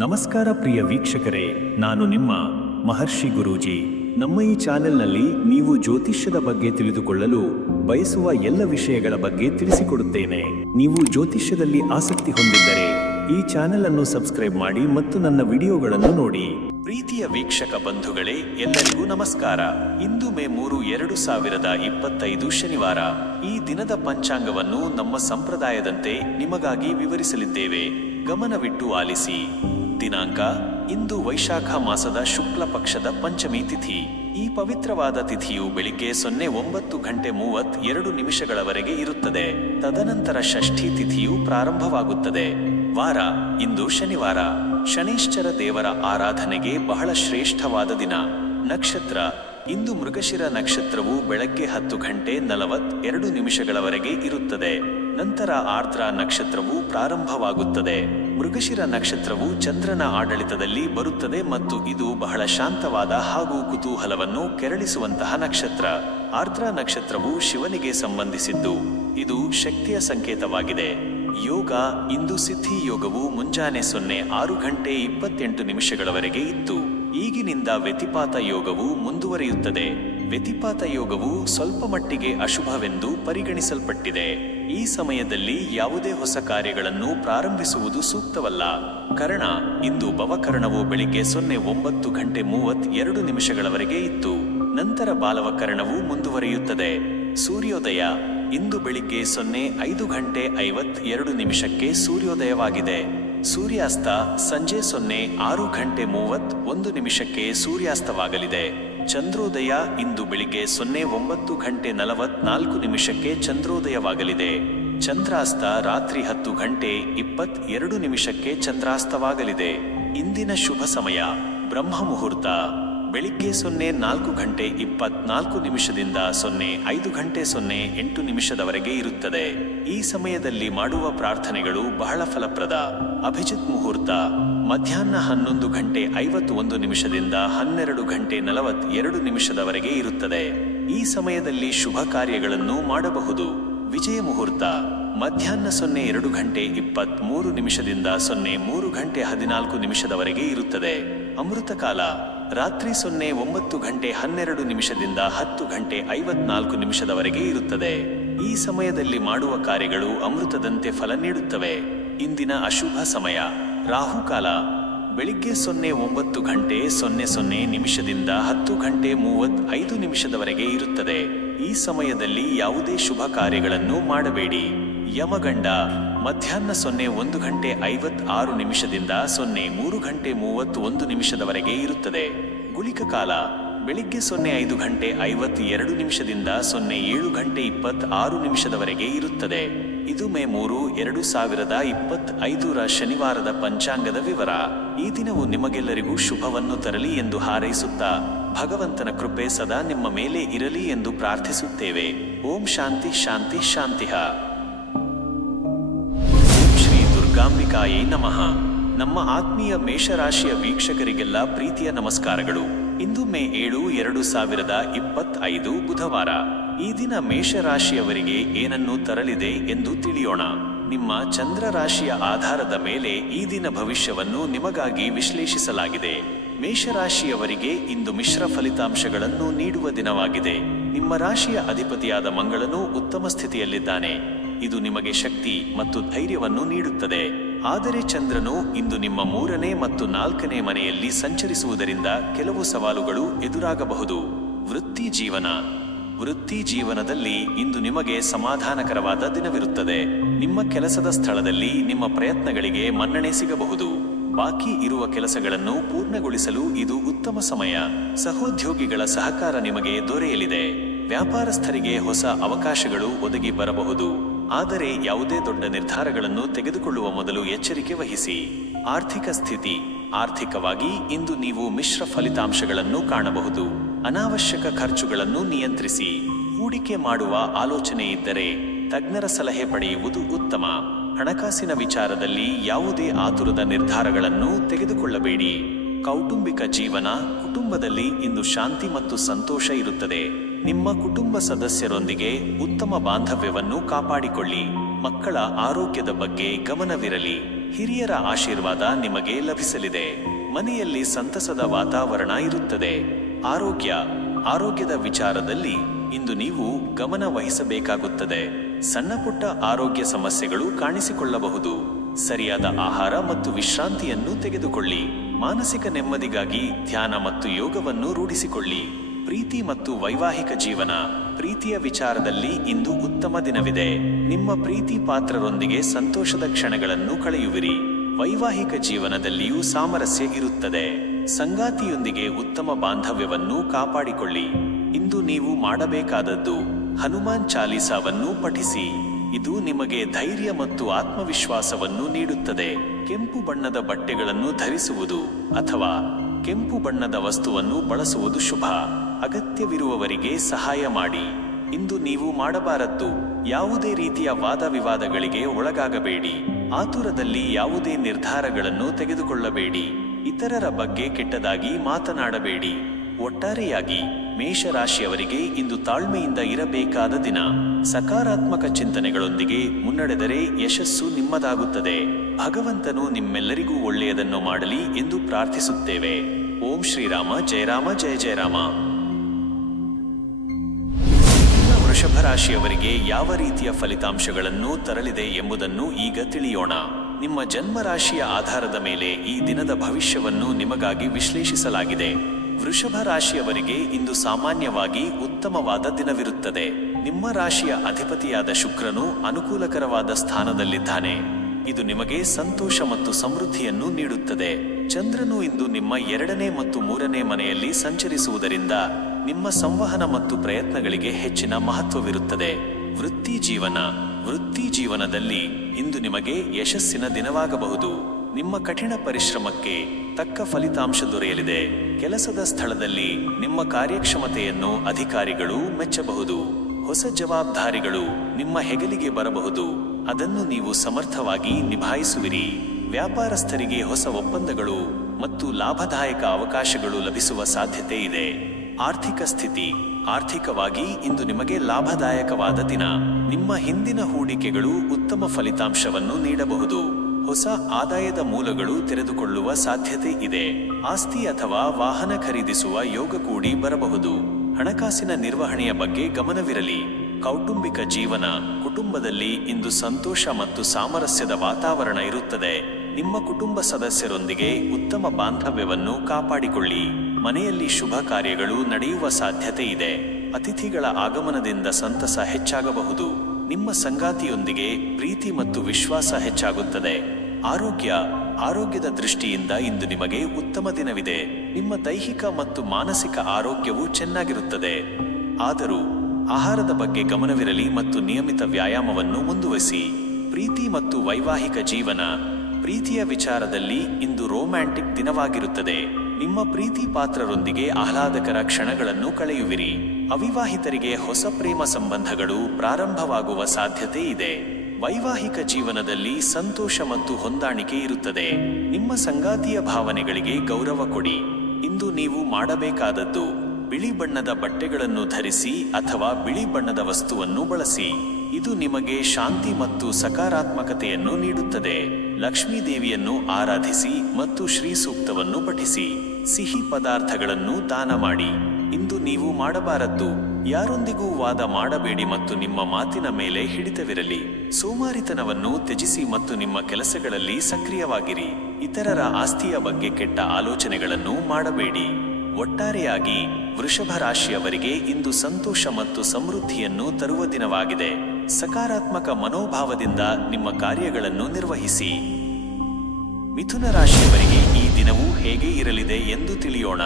ನಮಸ್ಕಾರ ಪ್ರಿಯ ವೀಕ್ಷಕರೇ, ನಾನು ನಿಮ್ಮ ಮಹರ್ಷಿ ಗುರೂಜಿ. ನಮ್ಮ ಈ ಚಾನೆಲ್ನಲ್ಲಿ ನೀವು ಜ್ಯೋತಿಷ್ಯದ ಬಗ್ಗೆ ತಿಳಿದುಕೊಳ್ಳಲು ಬಯಸುವ ಎಲ್ಲ ವಿಷಯಗಳ ಬಗ್ಗೆ ತಿಳಿಸಿಕೊಡುತ್ತೇನೆ. ನೀವು ಜ್ಯೋತಿಷ್ಯದಲ್ಲಿ ಆಸಕ್ತಿ ಹೊಂದಿದ್ದರೆ ಈ ಚಾನೆಲ್ ಅನ್ನು ಸಬ್ಸ್ಕ್ರೈಬ್ ಮಾಡಿ ಮತ್ತು ನನ್ನ ವಿಡಿಯೋಗಳನ್ನು ನೋಡಿ. ಪ್ರೀತಿಯ ವೀಕ್ಷಕ ಬಂಧುಗಳೇ, ಎಲ್ಲರಿಗೂ ನಮಸ್ಕಾರ. ಇಂದು ಮೇ 3, 2025 ಶನಿವಾರ. ಈ ದಿನದ ಪಂಚಾಂಗವನ್ನು ನಮ್ಮ ಸಂಪ್ರದಾಯದಂತೆ ನಿಮಗಾಗಿ ವಿವರಿಸಲಿದ್ದೇವೆ. ಗಮನವಿಟ್ಟು ಆಲಿಸಿ. ದಿನಾಂಕ ಇಂದು ವೈಶಾಖ ಮಾಸದ ಶುಕ್ಲ ಪಕ್ಷದ ಪಂಚಮಿ ತಿಥಿ. ಈ ಪವಿತ್ರವಾದ ತಿಥಿಯು ಬೆಳಿಗ್ಗೆ 09:32 ಇರುತ್ತದೆ. ತದನಂತರ ಷಷ್ಠಿ ತಿಥಿಯು ಪ್ರಾರಂಭವಾಗುತ್ತದೆ. ವಾರ ಇಂದು ಶನಿವಾರ. ಶನೈಶ್ಚರ ದೇವರ ಆರಾಧನೆಗೆ ಬಹಳ ಶ್ರೇಷ್ಠವಾದ ದಿನ. ನಕ್ಷತ್ರ ಇಂದು ಮೃಗಶಿರ ನಕ್ಷತ್ರವು ಬೆಳಗ್ಗೆ 10:42 ಇರುತ್ತದೆ. ನಂತರ ಆರ್ದ್ರ ನಕ್ಷತ್ರವು ಪ್ರಾರಂಭವಾಗುತ್ತದೆ. ಮೃಗಶಿರ ನಕ್ಷತ್ರವು ಚಂದ್ರನ ಆಡಳಿತದಲ್ಲಿ ಬರುತ್ತದೆ ಮತ್ತು ಇದು ಬಹಳ ಶಾಂತವಾದ ಹಾಗೂ ಕುತೂಹಲವನ್ನು ಕೆರಳಿಸುವಂತಹ ನಕ್ಷತ್ರ. ಆರ್ದ್ರ ನಕ್ಷತ್ರವು ಶಿವನಿಗೆ ಸಂಬಂಧಿಸಿದ್ದು. ಇದು ಶಕ್ತಿಯ ಸಂಕೇತವಾಗಿದೆ. ಯೋಗ ಇಂದು ಸಿದ್ಧಿ ಯೋಗವು ಮುಂಜಾನೆ 06:28 ಇತ್ತು. ಈಗಿನಿಂದ ವ್ಯತಿಪಾತ ಯೋಗವು ಮುಂದುವರಿಯುತ್ತದೆ. ವ್ಯತಿಪಾತ ಯೋಗವು ಸ್ವಲ್ಪ ಮಟ್ಟಿಗೆ ಅಶುಭವೆಂದು ಪರಿಗಣಿಸಲ್ಪಟ್ಟಿದೆ. ಈ ಸಮಯದಲ್ಲಿ ಯಾವುದೇ ಹೊಸ ಕಾರ್ಯಗಳನ್ನು ಪ್ರಾರಂಭಿಸುವುದು ಸೂಕ್ತವಲ್ಲ. ಕರ್ಣ ಇಂದು ಭವಕರ್ಣವು ಬೆಳಿಗ್ಗೆ 09:32 ಇತ್ತು. ನಂತರ ಬಾಲವಕರ್ಣವು ಮುಂದುವರಿಯುತ್ತದೆ. ಸೂರ್ಯೋದಯ ಇಂದು ಬೆಳಿಗ್ಗೆ 05:52 ಸೂರ್ಯೋದಯವಾಗಿದೆ. ಸೂರ್ಯಾಸ್ತ ಸಂಜೆ 06:31 ಸೂರ್ಯಾಸ್ತವಾಗಲಿದೆ. ಚಂದ್ರೋದಯ ಇಂದು ಬೆಳಿಗ್ಗೆ 09:44 ಚಂದ್ರೋದಯವಾಗಲಿದೆ. ಚಂದ್ರಾಸ್ತ ರಾತ್ರಿ 10:22 ಚಂದ್ರಾಸ್ತವಾಗಲಿದೆ. ಇಂದಿನ ಶುಭ ಸಮಯ ಬ್ರಹ್ಮ ಮುಹೂರ್ತ ಬೆಳಿಗ್ಗೆ 04:24 05:08 ಇರುತ್ತದೆ. ಈ ಸಮಯದಲ್ಲಿ ಮಾಡುವ ಪ್ರಾರ್ಥನೆಗಳು ಬಹಳ ಫಲಪ್ರದ. ಅಭಿಜಿತ್ ಮುಹೂರ್ತ ಮಧ್ಯಾಹ್ನ 11:51 12:42 ಇರುತ್ತದೆ. ಈ ಸಮಯದಲ್ಲಿ ಶುಭ ಕಾರ್ಯಗಳನ್ನು ಮಾಡಬಹುದು. ವಿಜಯ ಮುಹೂರ್ತ ಮಧ್ಯಾಹ್ನ 02:23 03:14 ಇರುತ್ತದೆ. ಅಮೃತ ಕಾಲ ರಾತ್ರಿ 09:12 10:54 ಇರುತ್ತದೆ. ಈ ಸಮಯದಲ್ಲಿ ಮಾಡುವ ಕಾರ್ಯಗಳು ಅಮೃತದಂತೆ ಫಲ ನೀಡುತ್ತವೆ. ಇಂದಿನ ಅಶುಭ ಸಮಯ ರಾಹುಕಾಲ ಬೆಳಿಗ್ಗೆ 09:00 10:35 ಇರುತ್ತದೆ. ಈ ಸಮಯದಲ್ಲಿ ಯಾವುದೇ ಶುಭ ಕಾರ್ಯಗಳನ್ನು ಮಾಡಬೇಡಿ. ಯಮಗಂಡ ಮಧ್ಯಾಹ್ನ 01:56 ಇರುತ್ತದೆ. ಗುಳಿಕ ಕಾಲ ಬೆಳಿಗ್ಗೆ 05:52 07:26 ಇರುತ್ತದೆ. ಇದು ಮೇ 3, 2025 ಶನಿವಾರದ ಪಂಚಾಂಗದ ವಿವರ. ಈ ದಿನವು ನಿಮಗೆಲ್ಲರಿಗೂ ಶುಭವನ್ನು ತರಲಿ ಎಂದು ಹಾರೈಸುತ್ತಾ ಭಗವಂತನ ಕೃಪೆ ಸದಾ ನಿಮ್ಮ ಮೇಲೆ ಇರಲಿ ಎಂದು ಪ್ರಾರ್ಥಿಸುತ್ತೇವೆ. ಓಂ ಶಾಂತಿ ಶಾಂತಿ ಶಾಂತಿಃ. ಶ್ರೀ ದುರ್ಗಾಂಬಿಕಾಯೇ ನಮಃ. ನಮ್ಮ ಆತ್ಮೀಯ ಮೇಷರಾಶಿಯ ವೀಕ್ಷಕರಿಗೆಲ್ಲ ಪ್ರೀತಿಯ ನಮಸ್ಕಾರಗಳು. ಇಂದು ಮೇ 7, 2025 ಬುಧವಾರ. ಈ ದಿನ ಮೇಷರಾಶಿಯವರಿಗೆ ಏನನ್ನು ತರಲಿದೆ ಎಂದು ತಿಳಿಯೋಣ. ನಿಮ್ಮ ಚಂದ್ರ ರಾಶಿಯ ಆಧಾರದ ಮೇಲೆ ಈ ದಿನ ಭವಿಷ್ಯವನ್ನು ನಿಮಗಾಗಿ ವಿಶ್ಲೇಷಿಸಲಾಗಿದೆ. ಮೇಷರಾಶಿಯವರಿಗೆ ಇಂದು ಮಿಶ್ರ ಫಲಿತಾಂಶಗಳನ್ನು ನೀಡುವ ದಿನವಾಗಿದೆ. ನಿಮ್ಮ ರಾಶಿಯ ಅಧಿಪತಿಯಾದ ಮಂಗಳನು ಉತ್ತಮ ಸ್ಥಿತಿಯಲ್ಲಿದ್ದಾನೆ. ಇದು ನಿಮಗೆ ಶಕ್ತಿ ಮತ್ತು ಧೈರ್ಯವನ್ನು ನೀಡುತ್ತದೆ. ಆದರೆ ಚಂದ್ರನು ಇಂದು ನಿಮ್ಮ 3ನೇ ಮತ್ತು 4ನೇ ಮನೆಯಲ್ಲಿ ಸಂಚರಿಸುವುದರಿಂದ ಕೆಲವು ಸವಾಲುಗಳು ಎದುರಾಗಬಹುದು. ವೃತ್ತಿ ಜೀವನದಲ್ಲಿ ಇಂದು ನಿಮಗೆ ಸಮಾಧಾನಕರವಾದ ದಿನವಿರುತ್ತದೆ. ನಿಮ್ಮ ಕೆಲಸದ ಸ್ಥಳದಲ್ಲಿ ನಿಮ್ಮ ಪ್ರಯತ್ನಗಳಿಗೆ ಮನ್ನಣೆ ಸಿಗಬಹುದು. ಬಾಕಿ ಇರುವ ಕೆಲಸಗಳನ್ನು ಪೂರ್ಣಗೊಳಿಸಲು ಇದು ಉತ್ತಮ ಸಮಯ. ಸಹೋದ್ಯೋಗಿಗಳ ಸಹಕಾರ ನಿಮಗೆ ದೊರೆಯಲಿದೆ. ವ್ಯಾಪಾರಸ್ಥರಿಗೆ ಹೊಸ ಅವಕಾಶಗಳು ಒದಗಿ ಬರಬಹುದು. ಆದರೆ ಯಾವುದೇ ದೊಡ್ಡ ನಿರ್ಧಾರಗಳನ್ನು ತೆಗೆದುಕೊಳ್ಳುವ ಮೊದಲು ಎಚ್ಚರಿಕೆ ವಹಿಸಿ. ಆರ್ಥಿಕ ಸ್ಥಿತಿ ಆರ್ಥಿಕವಾಗಿ ಇಂದು ನೀವು ಮಿಶ್ರ ಫಲಿತಾಂಶಗಳನ್ನು ಕಾಣಬಹುದು. ಅನಾವಶ್ಯಕ ಖರ್ಚುಗಳನ್ನು ನಿಯಂತ್ರಿಸಿ. ಹೂಡಿಕೆ ಮಾಡುವ ಆಲೋಚನೆ ಇದ್ದರೆ ತಜ್ಞರ ಸಲಹೆ ಪಡೆಯುವುದು ಉತ್ತಮ. ಹಣಕಾಸಿನ ವಿಚಾರದಲ್ಲಿ ಯಾವುದೇ ಆತುರದ ನಿರ್ಧಾರಗಳನ್ನು ತೆಗೆದುಕೊಳ್ಳಬೇಡಿ. ಕೌಟುಂಬಿಕ ಜೀವನ ಕುಟುಂಬದಲ್ಲಿ ಇಂದು ಶಾಂತಿ ಮತ್ತು ಸಂತೋಷ ಇರುತ್ತದೆ. ನಿಮ್ಮ ಕುಟುಂಬ ಸದಸ್ಯರೊಂದಿಗೆ ಉತ್ತಮ ಬಾಂಧವ್ಯವನ್ನು ಕಾಪಾಡಿಕೊಳ್ಳಿ. ಮಕ್ಕಳ ಆರೋಗ್ಯದ ಬಗ್ಗೆ ಗಮನವಿರಲಿ. ಹಿರಿಯರ ಆಶೀರ್ವಾದ ನಿಮಗೆ ಲಭಿಸಲಿದೆ. ಮನೆಯಲ್ಲಿ ಸಂತಸದ ವಾತಾವರಣ ಇರುತ್ತದೆ. ಆರೋಗ್ಯದ ವಿಚಾರದಲ್ಲಿ ಇಂದು ನೀವು ಗಮನ ವಹಿಸಬೇಕಾಗುತ್ತದೆ. ಸಣ್ಣ ಪುಟ್ಟ ಆರೋಗ್ಯ ಸಮಸ್ಯೆಗಳು ಕಾಣಿಸಿಕೊಳ್ಳಬಹುದು. ಸರಿಯಾದ ಆಹಾರ ಮತ್ತು ವಿಶ್ರಾಂತಿಯನ್ನು ತೆಗೆದುಕೊಳ್ಳಿ. ಮಾನಸಿಕ ನೆಮ್ಮದಿಗಾಗಿ ಧ್ಯಾನ ಮತ್ತು ಯೋಗವನ್ನು ರೂಢಿಸಿಕೊಳ್ಳಿ. ಪ್ರೀತಿ ಮತ್ತು ವೈವಾಹಿಕ ಜೀವನ. ಪ್ರೀತಿಯ ವಿಚಾರದಲ್ಲಿ ಇಂದು ಉತ್ತಮ ದಿನವಿದೆ. ನಿಮ್ಮ ಪ್ರೀತಿ ಪಾತ್ರರೊಂದಿಗೆ ಸಂತೋಷದ ಕ್ಷಣಗಳನ್ನು ಕಳೆಯುವಿರಿ. ವೈವಾಹಿಕ ಜೀವನದಲ್ಲಿಯೂ ಸಾಮರಸ್ಯ ಇರುತ್ತದೆ. ಸಂಗಾತಿಯೊಂದಿಗೆ ಉತ್ತಮ ಬಾಂಧವ್ಯವನ್ನು ಕಾಪಾಡಿಕೊಳ್ಳಿ. ಇಂದು ನೀವು ಮಾಡಬೇಕಾದದ್ದು ಹನುಮಾನ್ ಚಾಲೀಸಾವನ್ನು ಪಠಿಸಿ. ಇದು ನಿಮಗೆ ಧೈರ್ಯ ಮತ್ತು ಆತ್ಮವಿಶ್ವಾಸವನ್ನು ನೀಡುತ್ತದೆ. ಕೆಂಪು ಬಣ್ಣದ ಬಟ್ಟೆಗಳನ್ನು ಧರಿಸುವುದು ಅಥವಾ ಕೆಂಪು ಬಣ್ಣದ ವಸ್ತುವನ್ನು ಬಳಸುವುದು ಶುಭ. ಅಗತ್ಯವಿರುವವರಿಗೆ ಸಹಾಯ ಮಾಡಿ. ಇಂದು ನೀವು ಮಾಡಬಾರದ್ದು ಯಾವುದೇ ರೀತಿಯ ವಾದ ವಿವಾದಗಳಿಗೆ ಒಳಗಾಗಬೇಡಿ. ಆತುರದಲ್ಲಿ ಯಾವುದೇ ನಿರ್ಧಾರಗಳನ್ನು ತೆಗೆದುಕೊಳ್ಳಬೇಡಿ. ಇತರರ ಬಗ್ಗೆ ಕೆಟ್ಟದಾಗಿ ಮಾತನಾಡಬೇಡಿ. ಒಟ್ಟಾರೆಯಾಗಿ ಮೇಷರಾಶಿಯವರಿಗೆ ಇಂದು ತಾಳ್ಮೆಯಿಂದ ಇರಬೇಕಾದ ದಿನ. ಸಕಾರಾತ್ಮಕ ಚಿಂತನೆಗಳೊಂದಿಗೆ ಮುನ್ನಡೆದರೆ ಯಶಸ್ಸು ನಿಮ್ಮದಾಗುತ್ತದೆ. ಭಗವಂತನು ನಿಮ್ಮೆಲ್ಲರಿಗೂ ಒಳ್ಳೆಯದನ್ನು ಮಾಡಲಿ ಎಂದು ಪ್ರಾರ್ಥಿಸುತ್ತೇವೆ. ಓಂ ಶ್ರೀರಾಮ ಜಯ ರಾಮ ಜಯ ಜಯ ರಾಮ. ವೃಷಭ ರಾಶಿಯವರಿಗೆ ಯಾವ ರೀತಿಯ ಫಲಿತಾಂಶಗಳನ್ನು ತರಲಿದೆ ಎಂಬುದನ್ನು ಈಗ ತಿಳಿಯೋಣ. ನಿಮ್ಮ ಜನ್ಮ ರಾಶಿಯ ಆಧಾರದ ಮೇಲೆ ಈ ದಿನದ ಭವಿಷ್ಯವನ್ನು ನಿಮಗಾಗಿ ವಿಶ್ಲೇಷಿಸಲಾಗಿದೆ. ವೃಷಭ ರಾಶಿಯವರಿಗೆ ಇಂದು ಸಾಮಾನ್ಯವಾಗಿ ಉತ್ತಮವಾದ ದಿನವಿರುತ್ತದೆ. ನಿಮ್ಮ ರಾಶಿಯ ಅಧಿಪತಿಯಾದ ಶುಕ್ರನು ಅನುಕೂಲಕರವಾದ ಸ್ಥಾನದಲ್ಲಿದ್ದಾನೆ. ಇದು ನಿಮಗೆ ಸಂತೋಷ ಮತ್ತು ಸಮೃದ್ಧಿಯನ್ನು ನೀಡುತ್ತದೆ. ಚಂದ್ರನು ಇಂದು ನಿಮ್ಮ 2ನೇ ಮತ್ತು 3ನೇ ಮನೆಯಲ್ಲಿ ಸಂಚರಿಸುವುದರಿಂದ ನಿಮ್ಮ ಸಂವಹನ ಮತ್ತು ಪ್ರಯತ್ನಗಳಿಗೆ ಹೆಚ್ಚಿನ ಮಹತ್ವವಿರುತ್ತದೆ. ವೃತ್ತಿ ಜೀವನದಲ್ಲಿ ಇಂದು ನಿಮಗೆ ಯಶಸ್ಸಿನ ದಿನವಾಗಬಹುದು. ನಿಮ್ಮ ಕಠಿಣ ಪರಿಶ್ರಮಕ್ಕೆ ತಕ್ಕ ಫಲಿತಾಂಶ ದೊರೆಯಲಿದೆ. ಕೆಲಸದ ಸ್ಥಳದಲ್ಲಿ ನಿಮ್ಮ ಕಾರ್ಯಕ್ಷಮತೆಯನ್ನು ಅಧಿಕಾರಿಗಳು ಮೆಚ್ಚಬಹುದು. ಹೊಸ ಜವಾಬ್ದಾರಿಗಳು ನಿಮ್ಮ ಹೆಗಲಿಗೆ ಬರಬಹುದು. ಅದನ್ನು ನೀವು ಸಮರ್ಥವಾಗಿ ನಿಭಾಯಿಸುವಿರಿ. ವ್ಯಾಪಾರಸ್ಥರಿಗೆ ಹೊಸ ಒಪ್ಪಂದಗಳು ಮತ್ತು ಲಾಭದಾಯಕ ಅವಕಾಶಗಳು ಲಭಿಸುವ ಸಾಧ್ಯತೆ ಇದೆ. ಆರ್ಥಿಕ ಸ್ಥಿತಿ. ಆರ್ಥಿಕವಾಗಿ ಇಂದು ನಿಮಗೆ ಲಾಭದಾಯಕವಾದ ದಿನ. ನಿಮ್ಮ ಹಿಂದಿನ ಹೂಡಿಕೆಗಳು ಉತ್ತಮ ಫಲಿತಾಂಶವನ್ನು ನೀಡಬಹುದು. ಹೊಸ ಆದಾಯದ ಮೂಲಗಳು ತೆರೆದುಕೊಳ್ಳುವ ಸಾಧ್ಯತೆ ಇದೆ. ಆಸ್ತಿ ಅಥವಾ ವಾಹನ ಖರೀದಿಸುವ ಯೋಗ ಕೂಡಿ ಬರಬಹುದು. ಹಣಕಾಸಿನ ನಿರ್ವಹಣೆಯ ಬಗ್ಗೆ ಗಮನವಿರಲಿ. ಕೌಟುಂಬಿಕ ಜೀವನ. ಕುಟುಂಬದಲ್ಲಿ ಇಂದು ಸಂತೋಷ ಮತ್ತು ಸಾಮರಸ್ಯದ ವಾತಾವರಣ ಇರುತ್ತದೆ. ನಿಮ್ಮ ಕುಟುಂಬ ಸದಸ್ಯರೊಂದಿಗೆ ಉತ್ತಮ ಬಾಂಧವ್ಯವನ್ನು ಕಾಪಾಡಿಕೊಳ್ಳಿ. ಮನೆಯಲ್ಲಿ ಶುಭ ಕಾರ್ಯಗಳು ನಡೆಯುವ ಸಾಧ್ಯತೆ ಇದೆ. ಅತಿಥಿಗಳ ಆಗಮನದಿಂದ ಸಂತಸ ಹೆಚ್ಚಾಗಬಹುದು. ನಿಮ್ಮ ಸಂಗಾತಿಯೊಂದಿಗೆ ಪ್ರೀತಿ ಮತ್ತು ವಿಶ್ವಾಸ ಹೆಚ್ಚಾಗುತ್ತದೆ. ಆರೋಗ್ಯದ ದೃಷ್ಟಿಯಿಂದ ಇಂದು ನಿಮಗೆ ಉತ್ತಮ ದಿನವಿದೆ. ನಿಮ್ಮ ದೈಹಿಕ ಮತ್ತು ಮಾನಸಿಕ ಆರೋಗ್ಯವು ಚೆನ್ನಾಗಿರುತ್ತದೆ. ಆದರೂ ಆಹಾರದ ಬಗ್ಗೆ ಗಮನವಿರಲಿ ಮತ್ತು ನಿಯಮಿತ ವ್ಯಾಯಾಮವನ್ನು ಮುಂದುವರಿಸಿ. ಪ್ರೀತಿ ಮತ್ತು ವೈವಾಹಿಕ ಜೀವನ. ಪ್ರೀತಿಯ ವಿಚಾರದಲ್ಲಿ ಇಂದು ರೋಮ್ಯಾಂಟಿಕ್ ದಿನವಾಗಿರುತ್ತದೆ. ನಿಮ್ಮ ಪ್ರೀತಿ ಪಾತ್ರರೊಂದಿಗೆ ಆಹ್ಲಾದಕರ ಕ್ಷಣಗಳನ್ನು ಕಳೆಯುವಿರಿ. ಅವಿವಾಹಿತರಿಗೆ ಹೊಸ ಪ್ರೇಮ ಸಂಬಂಧಗಳು ಪ್ರಾರಂಭವಾಗುವ ಸಾಧ್ಯತೆ ಇದೆ. ವೈವಾಹಿಕ ಜೀವನದಲ್ಲಿ ಸಂತೋಷ ಮತ್ತು ಹೊಂದಾಣಿಕೆ ಇರುತ್ತದೆ. ನಿಮ್ಮ ಸಂಗಾತಿಯ ಭಾವನೆಗಳಿಗೆ ಗೌರವ ಕೊಡಿ. ಇಂದು ನೀವು ಮಾಡಬೇಕಾದದ್ದು ಬಿಳಿ ಬಣ್ಣದ ಬಟ್ಟೆಗಳನ್ನು ಧರಿಸಿ ಅಥವಾ ಬಿಳಿ ಬಣ್ಣದ ವಸ್ತುವನ್ನು ಬಳಸಿ. ಇದು ನಿಮಗೆ ಶಾಂತಿ ಮತ್ತು ಸಕಾರಾತ್ಮಕತೆಯನ್ನು ನೀಡುತ್ತದೆ. ಲಕ್ಷ್ಮೀ ದೇವಿಯನ್ನು ಆರಾಧಿಸಿ ಮತ್ತು ಶ್ರೀ ಸೂಕ್ತವನ್ನು ಪಠಿಸಿ. ಸಿಹಿ ಪದಾರ್ಥಗಳನ್ನು ದಾನ ಮಾಡಿ. ಇಂದು ನೀವು ಮಾಡಬಾರದ್ದು ಯಾರೊಂದಿಗೂ ವಾದ ಮಾಡಬೇಡಿ ಮತ್ತು ನಿಮ್ಮ ಮಾತಿನ ಮೇಲೆ ಹಿಡಿತವಿರಲಿ. ಸೋಮಾರಿತನವನ್ನು ತ್ಯಜಿಸಿ ಮತ್ತು ನಿಮ್ಮ ಕೆಲಸಗಳಲ್ಲಿ ಸಕ್ರಿಯವಾಗಿರಿ. ಇತರರ ಆಸ್ತಿಯ ಬಗ್ಗೆ ಕೆಟ್ಟ ಆಲೋಚನೆಗಳನ್ನು ಮಾಡಬೇಡಿ. ಒಟ್ಟಾರೆಯಾಗಿ ವೃಷಭ ರಾಶಿಯವರಿಗೆ ಇಂದು ಸಂತೋಷ ಮತ್ತು ಸಮೃದ್ಧಿಯನ್ನು ತರುವ ದಿನವಾಗಿದೆ. ಸಕಾರಾತ್ಮಕ ಮನೋಭಾವದಿಂದ ನಿಮ್ಮ ಕಾರ್ಯಗಳನ್ನು ನಿರ್ವಹಿಸಿ. ಮಿಥುನ ರಾಶಿಯವರಿಗೆ ಈ ದಿನವು ಹೇಗೆ ಇರಲಿದೆ ಎಂದು ತಿಳಿಯೋಣ.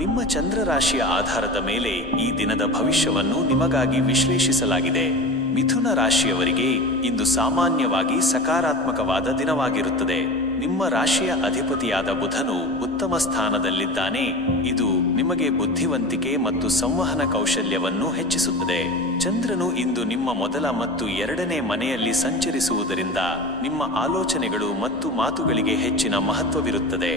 ನಿಮ್ಮ ಚಂದ್ರ ರಾಶಿಯ ಆಧಾರದ ಮೇಲೆ ಈ ದಿನದ ಭವಿಷ್ಯವನ್ನು ನಿಮಗಾಗಿ ವಿಶ್ಲೇಷಿಸಲಾಗಿದೆ. ಮಿಥುನ ರಾಶಿಯವರಿಗೆ ಇಂದು ಸಾಮಾನ್ಯವಾಗಿ ಸಕಾರಾತ್ಮಕವಾದ ದಿನವಾಗಿರುತ್ತದೆ. ನಿಮ್ಮ ರಾಶಿಯ ಅಧಿಪತಿಯಾದ ಬುಧನು ಉತ್ತಮ ಸ್ಥಾನದಲ್ಲಿದ್ದಾನೆ. ಇದು ನಿಮಗೆ ಬುದ್ಧಿವಂತಿಕೆ ಮತ್ತು ಸಂವಹನ ಕೌಶಲ್ಯವನ್ನು ಹೆಚ್ಚಿಸುತ್ತದೆ. ಚಂದ್ರನು ಇಂದು ನಿಮ್ಮ ಮೊದಲ ಮತ್ತು 2ನೇ ಮನೆಯಲ್ಲಿ ಸಂಚರಿಸುವುದರಿಂದ ನಿಮ್ಮ ಆಲೋಚನೆಗಳು ಮತ್ತು ಮಾತುಗಳಿಗೆ ಹೆಚ್ಚಿನ ಮಹತ್ವವಿರುತ್ತದೆ.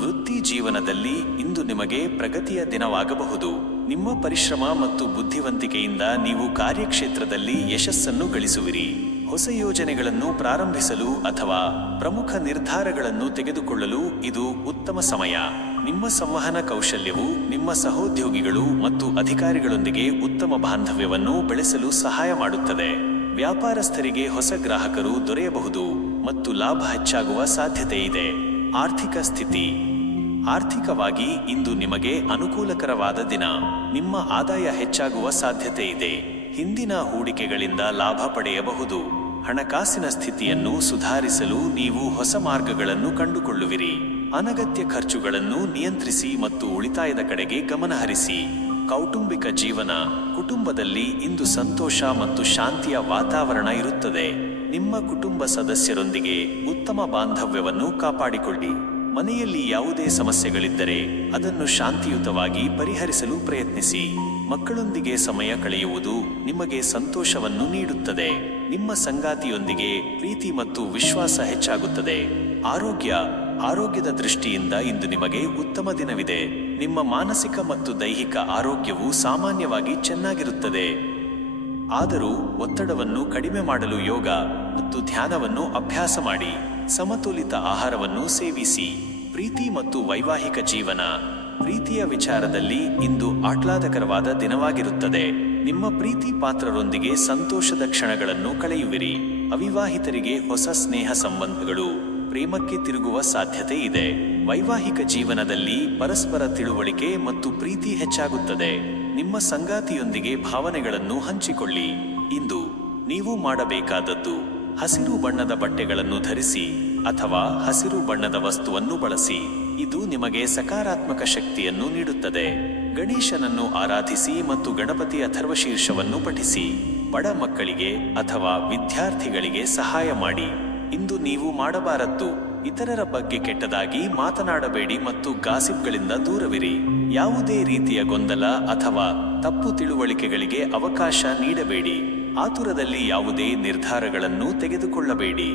ವೃತ್ತಿ ಜೀವನದಲ್ಲಿ ಇಂದು ನಿಮಗೆ ಪ್ರಗತಿಯ ದಿನವಾಗಬಹುದು. ನಿಮ್ಮ ಪರಿಶ್ರಮ ಮತ್ತು ಬುದ್ಧಿವಂತಿಕೆಯಿಂದ ನೀವು ಕಾರ್ಯಕ್ಷೇತ್ರದಲ್ಲಿ ಯಶಸ್ಸನ್ನು ಗಳಿಸುವಿರಿ. ಹೊಸ ಯೋಜನೆಗಳನ್ನು ಪ್ರಾರಂಭಿಸಲು ಅಥವಾ ಪ್ರಮುಖ ನಿರ್ಧಾರಗಳನ್ನು ತೆಗೆದುಕೊಳ್ಳಲು ಇದು ಉತ್ತಮ ಸಮಯ. ನಿಮ್ಮ ಸಂವಹನ ಕೌಶಲ್ಯವು ನಿಮ್ಮ ಸಹೋದ್ಯೋಗಿಗಳು ಮತ್ತು ಅಧಿಕಾರಿಗಳೊಂದಿಗೆ ಉತ್ತಮ ಬಾಂಧವ್ಯವನ್ನು ಬೆಳೆಸಲು ಸಹಾಯ ಮಾಡುತ್ತದೆ. ವ್ಯಾಪಾರಸ್ಥರಿಗೆ ಹೊಸ ಗ್ರಾಹಕರು ದೊರೆಯಬಹುದು ಮತ್ತು ಲಾಭ ಹೆಚ್ಚಾಗುವ ಸಾಧ್ಯತೆ ಇದೆ. ಆರ್ಥಿಕ ಸ್ಥಿತಿ. ಆರ್ಥಿಕವಾಗಿ ಇಂದು ನಿಮಗೆ ಅನುಕೂಲಕರವಾದ ದಿನ. ನಿಮ್ಮ ಆದಾಯ ಹೆಚ್ಚಾಗುವ ಸಾಧ್ಯತೆ ಇದೆ. ಹಿಂದಿನ ಹೂಡಿಕೆಗಳಿಂದ ಲಾಭ ಪಡೆಯಬಹುದು. ಹಣಕಾಸಿನ ಸ್ಥಿತಿಯನ್ನು ಸುಧಾರಿಸಲು ನೀವು ಹೊಸ ಮಾರ್ಗಗಳನ್ನು ಕಂಡುಕೊಳ್ಳುವಿರಿ. ಅನಗತ್ಯ ಖರ್ಚುಗಳನ್ನು ನಿಯಂತ್ರಿಸಿ ಮತ್ತು ಉಳಿತಾಯದ ಕಡೆಗೆ ಗಮನಹರಿಸಿ. ಕೌಟುಂಬಿಕ ಜೀವನ. ಕುಟುಂಬದಲ್ಲಿ ಇಂದು ಸಂತೋಷ ಮತ್ತು ಶಾಂತಿಯ ವಾತಾವರಣ ಇರುತ್ತದೆ. ನಿಮ್ಮ ಕುಟುಂಬ ಸದಸ್ಯರೊಂದಿಗೆ ಉತ್ತಮ ಬಾಂಧವ್ಯವನ್ನು ಕಾಪಾಡಿಕೊಳ್ಳಿ. ಮನೆಯಲ್ಲಿ ಯಾವುದೇ ಸಮಸ್ಯೆಗಳಿದ್ದರೆ ಅದನ್ನು ಶಾಂತಿಯುತವಾಗಿ ಪರಿಹರಿಸಲು ಪ್ರಯತ್ನಿಸಿ. ಮಕ್ಕಳೊಂದಿಗೆ ಸಮಯ ಕಳೆಯುವುದು ನಿಮಗೆ ಸಂತೋಷವನ್ನು ನೀಡುತ್ತದೆ. ನಿಮ್ಮ ಸಂಗಾತಿಯೊಂದಿಗೆ ಪ್ರೀತಿ ಮತ್ತು ವಿಶ್ವಾಸ ಹೆಚ್ಚಾಗುತ್ತದೆ. ಆರೋಗ್ಯದ ದೃಷ್ಟಿಯಿಂದ ಇಂದು ನಿಮಗೆ ಉತ್ತಮ ದಿನವಿದೆ. ನಿಮ್ಮ ಮಾನಸಿಕ ಮತ್ತು ದೈಹಿಕ ಆರೋಗ್ಯವು ಸಾಮಾನ್ಯವಾಗಿ ಚೆನ್ನಾಗಿರುತ್ತದೆ. ಆದರೂ ಒತ್ತಡವನ್ನು ಕಡಿಮೆ ಮಾಡಲು ಯೋಗ ಮತ್ತು ಧ್ಯಾನವನ್ನು ಅಭ್ಯಾಸ ಮಾಡಿ. ಸಮತೋಲಿತ ಆಹಾರವನ್ನು ಸೇವಿಸಿ. ಪ್ರೀತಿ ಮತ್ತು ವೈವಾಹಿಕ ಜೀವನ. ಪ್ರೀತಿಯ ವಿಚಾರದಲ್ಲಿ ಇಂದು ಆಹ್ಲಾದಕರವಾದ ದಿನವಾಗಿರುತ್ತದೆ. ನಿಮ್ಮ ಪ್ರೀತಿ ಪಾತ್ರರೊಂದಿಗೆ ಸಂತೋಷದ ಕ್ಷಣಗಳನ್ನು ಕಳೆಯುವಿರಿ. ಅವಿವಾಹಿತರಿಗೆ ಹೊಸ ಸ್ನೇಹ ಸಂಬಂಧಗಳು ಪ್ರೇಮಕ್ಕೆ ತಿರುಗುವ ಸಾಧ್ಯತೆ ಇದೆ. ವೈವಾಹಿಕ ಜೀವನದಲ್ಲಿ ಪರಸ್ಪರ ತಿಳುವಳಿಕೆ ಮತ್ತು ಪ್ರೀತಿ ಹೆಚ್ಚಾಗುತ್ತದೆ. ನಿಮ್ಮ ಸಂಗಾತಿಯೊಂದಿಗೆ ಭಾವನೆಗಳನ್ನು ಹಂಚಿಕೊಳ್ಳಿ. ಇಂದು ನೀವು ಮಾಡಬೇಕಾದದ್ದು ಹಸಿರು ಬಣ್ಣದ ಬಟ್ಟೆಗಳನ್ನು ಧರಿಸಿ ಅಥವಾ ಹಸಿರು ಬಣ್ಣದ ವಸ್ತುವನ್ನು ಬಳಸಿ. ಇದು ನಿಮಗೆ ಸಕಾರಾತ್ಮಕ ಶಕ್ತಿಯನ್ನು ನೀಡುತ್ತದೆ. ಗಣೇಶನನ್ನು ಆರಾಧಿಸಿ ಮತ್ತು ಗಣಪತಿ ಅಥರ್ವಶೀರ್ಷವನ್ನು ಪಠಿಸಿ. ಬಡ ಮಕ್ಕಳಿಗೆ ಅಥವಾ ವಿದ್ಯಾರ್ಥಿಗಳಿಗೆ ಸಹಾಯ ಮಾಡಿ. ಇಂದು ನೀವು ಮಾಡಬಾರದ್ದು ಇತರರ ಬಗ್ಗೆ ಕೆಟ್ಟದಾಗಿ ಮಾತನಾಡಬೇಡಿ ಮತ್ತು ಗಾಸಿಪ್ಗಳಿಂದ ದೂರವಿರಿ. ಯಾವುದೇ ರೀತಿಯ ಗೊಂದಲ ಅಥವಾ ತಪ್ಪು ತಿಳುವಳಿಕೆಗಳಿಗೆ ಅವಕಾಶ ನೀಡಬೇಡಿ. ಆತುರದಲ್ಲಿ ಯಾವುದೇ ನಿರ್ಧಾರಗಳನ್ನು ತೆಗೆದುಕೊಳ್ಳಬೇಡಿ.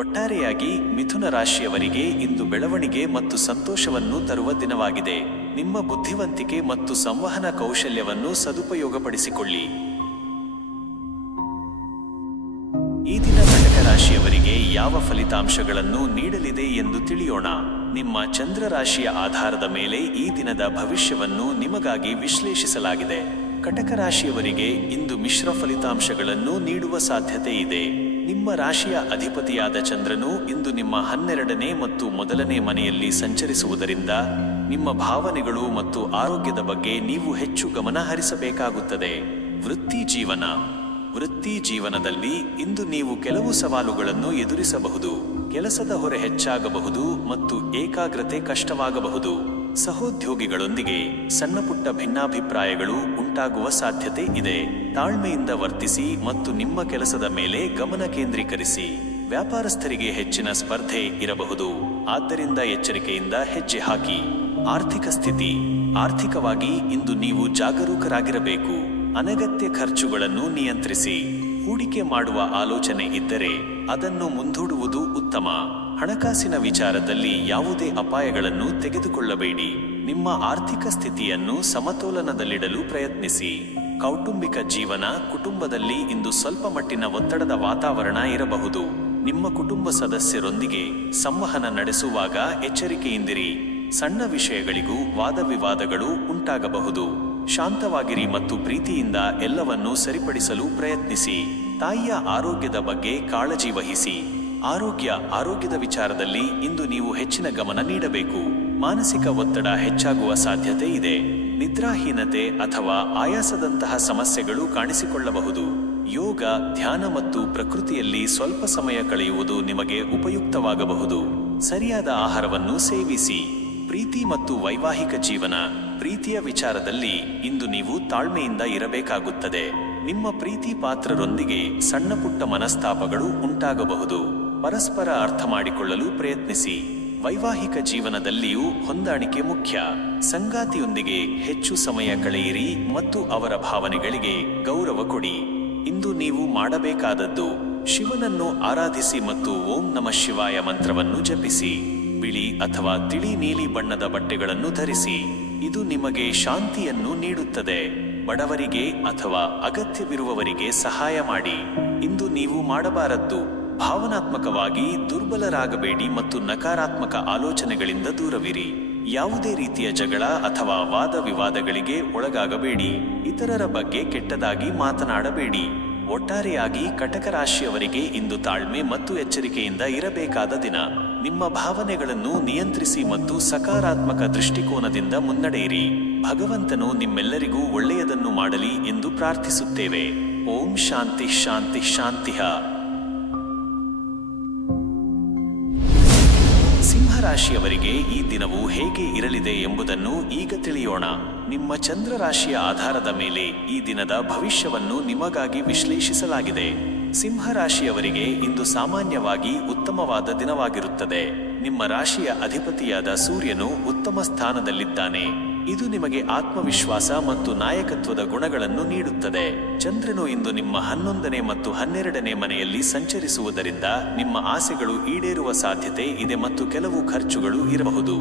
ಒಟ್ಟಾರೆಯಾಗಿ ಮಿಥುನ ರಾಶಿಯವರಿಗೆ ಇಂದು ಬೆಳವಣಿಗೆ ಮತ್ತು ಸಂತೋಷವನ್ನು ತರುವ ದಿನವಾಗಿದೆ. ನಿಮ್ಮ ಬುದ್ಧಿವಂತಿಕೆ ಮತ್ತು ಸಂವಹನ ಕೌಶಲ್ಯವನ್ನು ಸದುಪಯೋಗಪಡಿಸಿಕೊಳ್ಳಿ. ಈ ದಿನ ಕಟಕ ರಾಶಿಯವರಿಗೆ ಯಾವ ಫಲಿತಾಂಶಗಳನ್ನು ನೀಡಲಿದೆ ಎಂದು ತಿಳಿಯೋಣ. ನಿಮ್ಮ ಚಂದ್ರ ರಾಶಿಯ ಆಧಾರದ ಮೇಲೆ ಈ ದಿನದ ಭವಿಷ್ಯವನ್ನು ನಿಮಗಾಗಿ ವಿಶ್ಲೇಷಿಸಲಾಗಿದೆ. ಕಟಕ ರಾಶಿಯವರಿಗೆ ಇಂದು ಮಿಶ್ರ ಫಲಿತಾಂಶಗಳನ್ನು ನೀಡುವ ಸಾಧ್ಯತೆ ಇದೆ. ನಿಮ್ಮ ರಾಶಿಯ ಅಧಿಪತಿಯಾದ ಚಂದ್ರನು ಇಂದು ನಿಮ್ಮ 12ನೇ ಮತ್ತು 1ನೇ ಮನೆಯಲ್ಲಿ ಸಂಚರಿಸುವುದರಿಂದ ನಿಮ್ಮ ಭಾವನೆಗಳು ಮತ್ತು ಆರೋಗ್ಯದ ಬಗ್ಗೆ ನೀವು ಹೆಚ್ಚು ಗಮನ ಹರಿಸಬೇಕಾಗುತ್ತದೆ. ವೃತ್ತಿ ಜೀವನದಲ್ಲಿ ಇಂದು ನೀವು ಕೆಲವು ಸವಾಲುಗಳನ್ನು ಎದುರಿಸಬಹುದು. ಕೆಲಸದ ಹೊರೆ ಹೆಚ್ಚಾಗಬಹುದು ಮತ್ತು ಏಕಾಗ್ರತೆ ಕಷ್ಟವಾಗಬಹುದು. ಸಹೋದ್ಯೋಗಿಗಳೊಂದಿಗೆ ಸಣ್ಣಪುಟ್ಟ ಭಿನ್ನಾಭಿಪ್ರಾಯಗಳು ಉಂಟಾಗುವ ಸಾಧ್ಯತೆ ಇದೆ. ತಾಳ್ಮೆಯಿಂದ ವರ್ತಿಸಿ ಮತ್ತು ನಿಮ್ಮ ಕೆಲಸದ ಮೇಲೆ ಗಮನ ಕೇಂದ್ರೀಕರಿಸಿ. ವ್ಯಾಪಾರಸ್ಥರಿಗೆ ಹೆಚ್ಚಿನ ಸ್ಪರ್ಧೆ ಇರಬಹುದು, ಆದ್ದರಿಂದ ಎಚ್ಚರಿಕೆಯಿಂದ ಹೆಜ್ಜೆ ಹಾಕಿ. ಆರ್ಥಿಕ ಸ್ಥಿತಿ. ಆರ್ಥಿಕವಾಗಿ ಇಂದು ನೀವು ಜಾಗರೂಕರಾಗಿರಬೇಕು. ಅನಗತ್ಯ ಖರ್ಚುಗಳನ್ನು ನಿಯಂತ್ರಿಸಿ. ಹೂಡಿಕೆ ಮಾಡುವ ಆಲೋಚನೆ ಇದ್ದರೆ ಅದನ್ನು ಮುಂದೂಡುವುದು ಉತ್ತಮ. ಹಣಕಾಸಿನ ವಿಚಾರದಲ್ಲಿ ಯಾವುದೇ ಅಪಾಯಗಳನ್ನು ತೆಗೆದುಕೊಳ್ಳಬೇಡಿ. ನಿಮ್ಮ ಆರ್ಥಿಕ ಸ್ಥಿತಿಯನ್ನು ಸಮತೋಲನದಲ್ಲಿಡಲು ಪ್ರಯತ್ನಿಸಿ. ಕೌಟುಂಬಿಕ ಜೀವನ. ಕುಟುಂಬದಲ್ಲಿ ಇಂದು ಸ್ವಲ್ಪ ಮಟ್ಟಿನ ಒತ್ತಡದ ವಾತಾವರಣ ಇರಬಹುದು. ನಿಮ್ಮ ಕುಟುಂಬ ಸದಸ್ಯರೊಂದಿಗೆ ಸಂವಹನ ನಡೆಸುವಾಗ ಎಚ್ಚರಿಕೆಯಿಂದಿರಿ. ಸಣ್ಣ ವಿಷಯಗಳಿಗೂ ವಾದವಿವಾದಗಳು ಉಂಟಾಗಬಹುದು. ಶಾಂತವಾಗಿರಿ ಮತ್ತು ಪ್ರೀತಿಯಿಂದ ಎಲ್ಲವನ್ನೂ ಸರಿಪಡಿಸಲು ಪ್ರಯತ್ನಿಸಿ. ತಾಯಿಯ ಆರೋಗ್ಯದ ಬಗ್ಗೆ ಕಾಳಜಿ ವಹಿಸಿ. ಆರೋಗ್ಯದ ವಿಚಾರದಲ್ಲಿ ಇಂದು ನೀವು ಹೆಚ್ಚಿನ ಗಮನ ನೀಡಬೇಕು. ಮಾನಸಿಕ ಒತ್ತಡ ಹೆಚ್ಚಾಗುವ ಸಾಧ್ಯತೆ ಇದೆ. ನಿದ್ರಾಹೀನತೆ ಅಥವಾ ಆಯಾಸದಂತಹ ಸಮಸ್ಯೆಗಳು ಕಾಣಿಸಿಕೊಳ್ಳಬಹುದು. ಯೋಗ, ಧ್ಯಾನ ಮತ್ತು ಪ್ರಕೃತಿಯಲ್ಲಿ ಸ್ವಲ್ಪ ಸಮಯ ಕಳೆಯುವುದು ನಿಮಗೆ ಉಪಯುಕ್ತವಾಗಬಹುದು. ಸರಿಯಾದ ಆಹಾರವನ್ನು ಸೇವಿಸಿ. ಪ್ರೀತಿ ಮತ್ತು ವೈವಾಹಿಕ ಜೀವನ. ಪ್ರೀತಿಯ ವಿಚಾರದಲ್ಲಿ ಇಂದು ನೀವು ತಾಳ್ಮೆಯಿಂದ ಇರಬೇಕಾಗುತ್ತದೆ. ನಿಮ್ಮ ಪ್ರೀತಿ ಪಾತ್ರರೊಂದಿಗೆ ಸಣ್ಣಪುಟ್ಟ ಮನಸ್ತಾಪಗಳು ಉಂಟಾಗಬಹುದು. ಪರಸ್ಪರ ಅರ್ಥ ಮಾಡಿಕೊಳ್ಳಲು ಪ್ರಯತ್ನಿಸಿ. ವೈವಾಹಿಕ ಜೀವನದಲ್ಲಿಯೂ ಹೊಂದಾಣಿಕೆ ಮುಖ್ಯ. ಸಂಗಾತಿಯೊಂದಿಗೆ ಹೆಚ್ಚು ಸಮಯ ಕಳೆಯಿರಿ ಮತ್ತು ಅವರ ಭಾವನೆಗಳಿಗೆ ಗೌರವ ಕೊಡಿ. ಇಂದು ನೀವು ಮಾಡಬೇಕಾದದ್ದು ಶಿವನನ್ನು ಆರಾಧಿಸಿ ಮತ್ತು ಓಂ ನಮಃ ಶಿವಾಯ ಮಂತ್ರವನ್ನು ಜಪಿಸಿ. ಬಿಳಿ ಅಥವಾ ತಿಳಿ ನೀಲಿ ಬಣ್ಣದ ಬಟ್ಟೆಗಳನ್ನು ಧರಿಸಿ. ಇದು ನಿಮಗೆ ಶಾಂತಿಯನ್ನು ನೀಡುತ್ತದೆ. ಬಡವರಿಗೆ ಅಥವಾ ಅಗತ್ಯವಿರುವವರಿಗೆ ಸಹಾಯ ಮಾಡಿ. ಇಂದು ನೀವು ಮಾಡಬಾರದ್ದು ಭಾವನಾತ್ಮಕವಾಗಿ ದುರ್ಬಲರಾಗಬೇಡಿ ಮತ್ತು ನಕಾರಾತ್ಮಕ ಆಲೋಚನೆಗಳಿಂದ ದೂರವಿರಿ. ಯಾವುದೇ ರೀತಿಯ ಜಗಳ ಅಥವಾ ವಾದ ವಿವಾದಗಳಿಗೆ ಒಳಗಾಗಬೇಡಿ. ಇತರರ ಬಗ್ಗೆ ಕೆಟ್ಟದಾಗಿ ಮಾತನಾಡಬೇಡಿ. ಒಟ್ಟಾರೆಯಾಗಿ ಕಟಕ ರಾಶಿಯವರಿಗೆ ಇಂದು ತಾಳ್ಮೆ ಮತ್ತು ಎಚ್ಚರಿಕೆಯಿಂದ ಇರಬೇಕಾದ ದಿನ. ನಿಮ್ಮ ಭಾವನೆಗಳನ್ನು ನಿಯಂತ್ರಿಸಿ ಮತ್ತು ಸಕಾರಾತ್ಮಕ ದೃಷ್ಟಿಕೋನದಿಂದ ಮುನ್ನಡೆಯಿರಿ. ಭಗವಂತನು ನಿಮ್ಮೆಲ್ಲರಿಗೂ ಒಳ್ಳೆಯದನ್ನು ಮಾಡಲಿ ಎಂದು ಪ್ರಾರ್ಥಿಸುತ್ತೇವೆ. ಓಂ ಶಾಂತಿ ಶಾಂತಿ ಶಾಂತಿಃ. ಸಿಂಹರಾಶಿಯವರಿಗೆ ಈ ದಿನವು ಹೇಗೆ ಇರಲಿದೆ ಎಂಬುದನ್ನು ಈಗ ತಿಳಿಯೋಣ. ನಿಮ್ಮ ಚಂದ್ರ ರಾಶಿಯ ಆಧಾರದ ಮೇಲೆ ಈ ದಿನದ ಭವಿಷ್ಯವನ್ನು ನಿಮಗಾಗಿ ವಿಶ್ಲೇಷಿಸಲಾಗಿದೆ. ಸಿಂಹರಾಶಿಯವರಿಗೆ ಇಂದು ಸಾಮಾನ್ಯವಾಗಿ ಉತ್ತಮವಾದ ದಿನವಾಗಿರುತ್ತದೆ. ನಿಮ್ಮ ರಾಶಿಯ ಅಧಿಪತಿಯಾದ ಸೂರ್ಯನು ಉತ್ತಮ ಸ್ಥಾನದಲ್ಲಿದ್ದಾನೆ. ಇದು ನಿಮಗೆ ಆತ್ಮವಿಶ್ವಾಸ ಮತ್ತು ನಾಯಕತ್ವದ ಗುಣಗಳನ್ನು ನೀಡುತ್ತದೆ. ಚಂದ್ರನು ಇಂದು ನಿಮ್ಮ 11ನೇ ಮತ್ತು 12ನೇ ಮನೆಯಲ್ಲಿ ಸಂಚರಿಸುವುದರಿಂದ ನಿಮ್ಮ ಆಸೆಗಳು ಈಡೇರುವ ಸಾಧ್ಯತೆ ಇದೆ ಮತ್ತು ಕೆಲವು ಖರ್ಚುಗಳು ಇರಬಹುದು.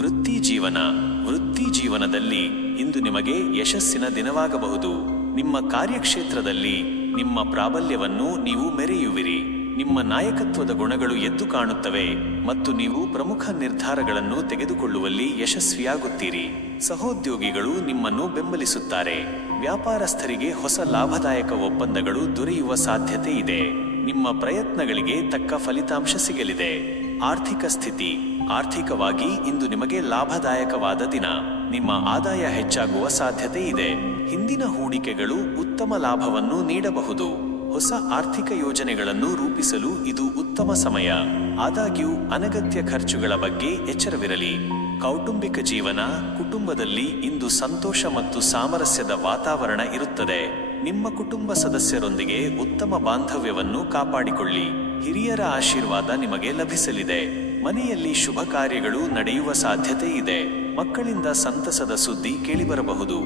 ವೃತ್ತಿ ಜೀವನದಲ್ಲಿ ಇಂದು ನಿಮಗೆ ಯಶಸ್ಸಿನ ದಿನವಾಗಬಹುದು. ನಿಮ್ಮ ಕಾರ್ಯಕ್ಷೇತ್ರದಲ್ಲಿ ನಿಮ್ಮ ಪ್ರಾಬಲ್ಯವನ್ನು ನೀವು ಮೆರೆಯುವಿರಿ. ನಿಮ್ಮ ನಾಯಕತ್ವದ ಗುಣಗಳು ಎದ್ದು ಕಾಣುತ್ತವೆ ಮತ್ತು ನೀವು ಪ್ರಮುಖ ನಿರ್ಧಾರಗಳನ್ನು ತೆಗೆದುಕೊಳ್ಳುವಲ್ಲಿ ಯಶಸ್ವಿಯಾಗುತ್ತೀರಿ. ಸಹೋದ್ಯೋಗಿಗಳು ನಿಮ್ಮನ್ನು ಬೆಂಬಲಿಸುತ್ತಾರೆ. ವ್ಯಾಪಾರಸ್ಥರಿಗೆ ಹೊಸ ಲಾಭದಾಯಕ ಒಪ್ಪಂದಗಳು ದೊರೆಯುವ ಸಾಧ್ಯತೆ ಇದೆ. ನಿಮ್ಮ ಪ್ರಯತ್ನಗಳಿಗೆ ತಕ್ಕ ಫಲಿತಾಂಶ ಸಿಗಲಿದೆ. ಆರ್ಥಿಕ ಸ್ಥಿತಿ ಆರ್ಥಿಕವಾಗಿ ಇಂದು ನಿಮಗೆ ಲಾಭದಾಯಕವಾದ ದಿನ. ನಿಮ್ಮ ಆದಾಯ ಹೆಚ್ಚಾಗುವ ಸಾಧ್ಯತೆ ಇದೆ. ಹಿಂದಿನ ಹೂಡಿಕೆಗಳು ಉತ್ತಮ ಲಾಭವನ್ನು ನೀಡಬಹುದು. ಹೊಸ ಆರ್ಥಿಕ ಯೋಜನೆಗಳನ್ನು ರೂಪಿಸಲು ಇದು ಉತ್ತಮ ಸಮಯ. ಆದಾಗ್ಯೂ ಅನಗತ್ಯ ಖರ್ಚುಗಳ ಬಗ್ಗೆ ಎಚ್ಚರವಿರಲಿ. ಕೌಟುಂಬಿಕ ಜೀವನ ಕುಟುಂಬದಲ್ಲಿ ಇಂದು ಸಂತೋಷ ಮತ್ತು ಸಾಮರಸ್ಯದ ವಾತಾವರಣ ಇರುತ್ತದೆ. ನಿಮ್ಮ ಕುಟುಂಬ ಸದಸ್ಯರೊಂದಿಗೆ ಉತ್ತಮ ಬಾಂಧವ್ಯವನ್ನು ಕಾಪಾಡಿಕೊಳ್ಳಿ. ಹಿರಿಯರ ಆಶೀರ್ವಾದ ನಿಮಗೆ ಲಭಿಸಲಿದೆ. ಮನೆಯಲ್ಲಿ ಶುಭ ಕಾರ್ಯಗಳು ನಡೆಯುವ ಸಾಧ್ಯತೆ ಇದೆ. ಮಕ್ಕಳಿಂದ ಸಂತಸದ ಸುದ್ದಿ ಕೇಳಿಬರಬಹುದು.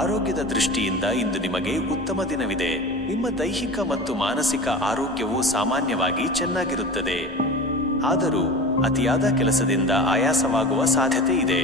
ಆರೋಗ್ಯದ ದೃಷ್ಟಿಯಿಂದ ಇಂದು ನಿಮಗೆ ಉತ್ತಮ ದಿನವಿದೆ. ನಿಮ್ಮ ದೈಹಿಕ ಮತ್ತು ಮಾನಸಿಕ ಆರೋಗ್ಯವು ಸಾಮಾನ್ಯವಾಗಿ ಚೆನ್ನಾಗಿರುತ್ತದೆ. ಆದರೂ ಅತಿಯಾದ ಕೆಲಸದಿಂದ ಆಯಾಸವಾಗುವ ಸಾಧ್ಯತೆ ಇದೆ.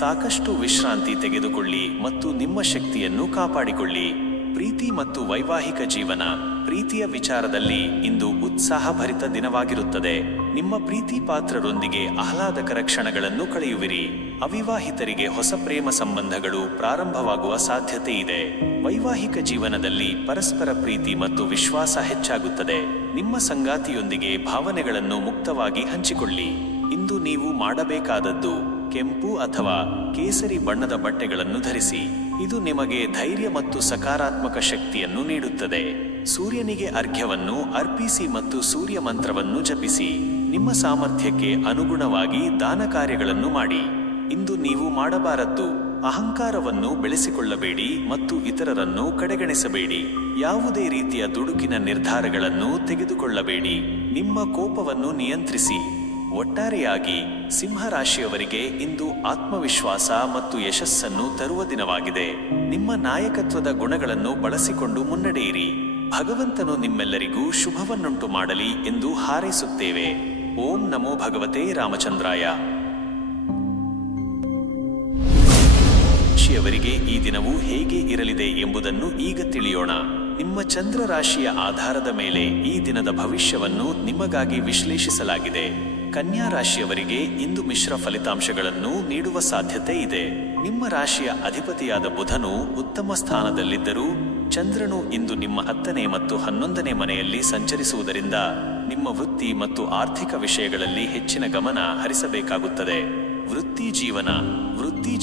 ಸಾಕಷ್ಟು ವಿಶ್ರಾಂತಿ ತೆಗೆದುಕೊಳ್ಳಿ ಮತ್ತು ನಿಮ್ಮ ಶಕ್ತಿಯನ್ನು ಕಾಪಾಡಿಕೊಳ್ಳಿ. ಪ್ರೀತಿ ಮತ್ತು ವೈವಾಹಿಕ ಜೀವನ ಪ್ರೀತಿಯ ವಿಚಾರದಲ್ಲಿ ಇಂದು ಉತ್ಸಾಹಭರಿತ ದಿನವಾಗಿರುತ್ತದೆ. ನಿಮ್ಮ ಪ್ರೀತಿ ಪಾತ್ರರೊಂದಿಗೆ ಆಹ್ಲಾದಕರ ಕ್ಷಣಗಳನ್ನು ಕಳೆಯುವಿರಿ. ಅವಿವಾಹಿತರಿಗೆ ಹೊಸ ಪ್ರೇಮ ಸಂಬಂಧಗಳು ಪ್ರಾರಂಭವಾಗುವ ಸಾಧ್ಯತೆ ಇದೆ. ವೈವಾಹಿಕ ಜೀವನದಲ್ಲಿ ಪರಸ್ಪರ ಪ್ರೀತಿ ಮತ್ತು ವಿಶ್ವಾಸ ಹೆಚ್ಚಾಗುತ್ತದೆ. ನಿಮ್ಮ ಸಂಗಾತಿಯೊಂದಿಗೆ ಭಾವನೆಗಳನ್ನು ಮುಕ್ತವಾಗಿ ಹಂಚಿಕೊಳ್ಳಿ. ಇಂದು ನೀವು ಮಾಡಬೇಕಾದದ್ದು ಕೆಂಪು ಅಥವಾ ಕೇಸರಿ ಬಣ್ಣದ ಬಟ್ಟೆಗಳನ್ನು ಧರಿಸಿ. ಇದು ನಿಮಗೆ ಧೈರ್ಯ ಮತ್ತು ಸಕಾರಾತ್ಮಕ ಶಕ್ತಿಯನ್ನು ನೀಡುತ್ತದೆ. ಸೂರ್ಯನಿಗೆ ಅರ್ಘ್ಯವನ್ನು ಅರ್ಪಿಸಿ ಮತ್ತು ಸೂರ್ಯ ಮಂತ್ರವನ್ನು ಜಪಿಸಿ. ನಿಮ್ಮ ಸಾಮರ್ಥ್ಯಕ್ಕೆ ಅನುಗುಣವಾಗಿ ದಾನ ಕಾರ್ಯಗಳನ್ನು ಮಾಡಿ. ಇಂದು ನೀವು ಮಾಡಬಾರದ್ದು ಅಹಂಕಾರವನ್ನು ಬೆಳೆಸಿಕೊಳ್ಳಬೇಡಿ ಮತ್ತು ಇತರರನ್ನು ಕಡೆಗಣಿಸಬೇಡಿ. ಯಾವುದೇ ರೀತಿಯ ದುಡುಕಿನ ನಿರ್ಧಾರಗಳನ್ನು ತೆಗೆದುಕೊಳ್ಳಬೇಡಿ. ನಿಮ್ಮ ಕೋಪವನ್ನು ನಿಯಂತ್ರಿಸಿ. ಒಟ್ಟಾರೆಯಾಗಿ ಸಿಂಹರಾಶಿಯವರಿಗೆ ಇಂದು ಆತ್ಮವಿಶ್ವಾಸ ಮತ್ತು ಯಶಸ್ಸನ್ನು ತರುವ ದಿನವಾಗಿದೆ. ನಿಮ್ಮ ನಾಯಕತ್ವದ ಗುಣಗಳನ್ನು ಬಳಸಿಕೊಂಡು ಮುನ್ನಡೆಯಿರಿ. ಭಗವಂತನು ನಿಮ್ಮೆಲ್ಲರಿಗೂ ಶುಭವನ್ನುಂಟು ಮಾಡಲಿ ಎಂದು ಹಾರೈಸುತ್ತೇವೆ. ಓಂ ನಮೋ ಭಗವತೆ ರಾಮಚಂದ್ರಾಯ. ರಾಶಿಯವರಿಗೆ ಈ ದಿನವು ಹೇಗೆ ಇರಲಿದೆ ಎಂಬುದನ್ನು ಈಗ ತಿಳಿಯೋಣ. ನಿಮ್ಮ ಚಂದ್ರ ರಾಶಿಯ ಆಧಾರದ ಮೇಲೆ ಈ ದಿನದ ಭವಿಷ್ಯವನ್ನು ನಿಮಗಾಗಿ ವಿಶ್ಲೇಷಿಸಲಾಗಿದೆ. ಕನ್ಯಾ ರಾಶಿಯವರಿಗೆ ಇಂದು ಮಿಶ್ರ ಫಲಿತಾಂಶಗಳನ್ನು ನೀಡುವ ಸಾಧ್ಯತೆ ಇದೆ. ನಿಮ್ಮ ರಾಶಿಯ ಅಧಿಪತಿಯಾದ ಬುಧನು ಉತ್ತಮ ಸ್ಥಾನದಲ್ಲಿದ್ದರೂ ಚಂದ್ರನು ಇಂದು ನಿಮ್ಮ 10ನೇ ಮತ್ತು 11ನೇ ಮನೆಯಲ್ಲಿ ಸಂಚರಿಸುವುದರಿಂದ ನಿಮ್ಮ ವೃತ್ತಿ ಮತ್ತು ಆರ್ಥಿಕ ವಿಷಯಗಳಲ್ಲಿ ಹೆಚ್ಚಿನ ಗಮನ ಹರಿಸಬೇಕಾಗುತ್ತದೆ. ವೃತ್ತಿ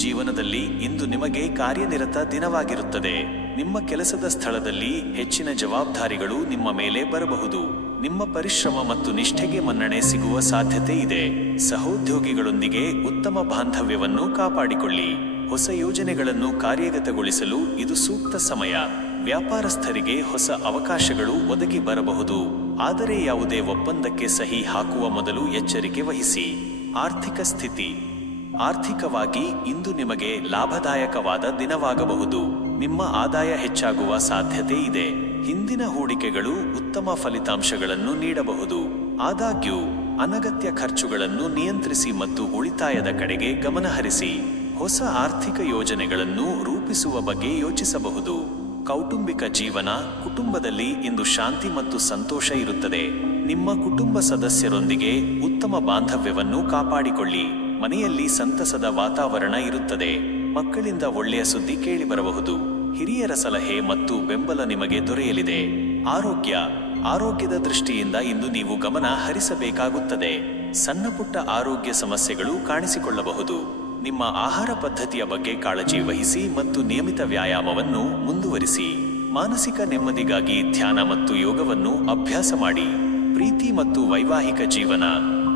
ಜೀವನದಲ್ಲಿ ಇಂದು ನಿಮಗೆ ಕಾರ್ಯನಿರತ ದಿನವಾಗಿರುತ್ತದೆ. ನಿಮ್ಮ ಕೆಲಸದ ಸ್ಥಳದಲ್ಲಿ ಹೆಚ್ಚಿನ ಜವಾಬ್ದಾರಿಗಳು ನಿಮ್ಮ ಮೇಲೆ ಬರಬಹುದು. ನಿಮ್ಮ ಪರಿಶ್ರಮ ಮತ್ತು ನಿಷ್ಠೆಗೆ ಮನ್ನಣೆ ಸಿಗುವ ಸಾಧ್ಯತೆ ಇದೆ. ಸಹೋದ್ಯೋಗಿಗಳೊಂದಿಗೆ ಉತ್ತಮ ಬಾಂಧವ್ಯವನ್ನು ಕಾಪಾಡಿಕೊಳ್ಳಿ. ಹೊಸ ಯೋಜನೆಗಳನ್ನು ಕಾರ್ಯಗತಗೊಳಿಸಲು ಇದು ಸೂಕ್ತ ಸಮಯ. ವ್ಯಾಪಾರಸ್ಥರಿಗೆ ಹೊಸ ಅವಕಾಶಗಳು ಒದಗಿ ಬರಬಹುದು, ಆದರೆ ಯಾವುದೇ ಒಪ್ಪಂದಕ್ಕೆ ಸಹಿ ಹಾಕುವ ಮೊದಲು ಎಚ್ಚರಿಕೆ ವಹಿಸಿ. ಆರ್ಥಿಕ ಸ್ಥಿತಿ ಆರ್ಥಿಕವಾಗಿ ಇಂದು ನಿಮಗೆ ಲಾಭದಾಯಕವಾದ ದಿನವಾಗಬಹುದು. ನಿಮ್ಮ ಆದಾಯ ಹೆಚ್ಚಾಗುವ ಸಾಧ್ಯತೆ ಇದೆ. ಹಿಂದಿನ ಹೂಡಿಕೆಗಳು ಉತ್ತಮ ಫಲಿತಾಂಶಗಳನ್ನು ನೀಡಬಹುದು. ಆದಾಗ್ಯೂ ಅನಗತ್ಯ ಖರ್ಚುಗಳನ್ನು ನಿಯಂತ್ರಿಸಿ ಮತ್ತು ಉಳಿತಾಯದ ಕಡೆಗೆ ಗಮನಹರಿಸಿ. ಹೊಸ ಆರ್ಥಿಕ ಯೋಜನೆಗಳನ್ನು ರೂಪಿಸುವ ಬಗ್ಗೆ ಯೋಚಿಸಬಹುದು. ಕೌಟುಂಬಿಕ ಜೀವನ, ಕುಟುಂಬದಲ್ಲಿ ಇಂದು ಶಾಂತಿ ಮತ್ತು ಸಂತೋಷ ಇರುತ್ತದೆ. ನಿಮ್ಮ ಕುಟುಂಬ ಸದಸ್ಯರೊಂದಿಗೆ ಉತ್ತಮ ಬಾಂಧವ್ಯವನ್ನು ಕಾಪಾಡಿಕೊಳ್ಳಿ. ಮನೆಯಲ್ಲಿ ಸಂತಸದ ವಾತಾವರಣ ಇರುತ್ತದೆ. ಮಕ್ಕಳಿಂದ ಒಳ್ಳೆಯ ಸುದ್ದಿ ಕೇಳಿಬರಬಹುದು. ಹಿರಿಯರ ಸಲಹೆ ಮತ್ತು ಬೆಂಬಲ ನಿಮಗೆ ದೊರೆಯಲಿದೆ. ಆರೋಗ್ಯದ ದೃಷ್ಟಿಯಿಂದ ಇಂದು ನೀವು ಗಮನ ಹರಿಸಬೇಕಾಗುತ್ತದೆ. ಸಣ್ಣಪುಟ್ಟ ಆರೋಗ್ಯ ಸಮಸ್ಯೆಗಳು ಕಾಣಿಸಿಕೊಳ್ಳಬಹುದು. ನಿಮ್ಮ ಆಹಾರ ಪದ್ಧತಿಯ ಬಗ್ಗೆ ಕಾಳಜಿ ವಹಿಸಿ ಮತ್ತು ನಿಯಮಿತ ವ್ಯಾಯಾಮವನ್ನು ಮುಂದುವರಿಸಿ. ಮಾನಸಿಕ ನೆಮ್ಮದಿಗಾಗಿ ಧ್ಯಾನ ಮತ್ತು ಯೋಗವನ್ನು ಅಭ್ಯಾಸ ಮಾಡಿ. ಪ್ರೀತಿ ಮತ್ತು ವೈವಾಹಿಕ ಜೀವನ.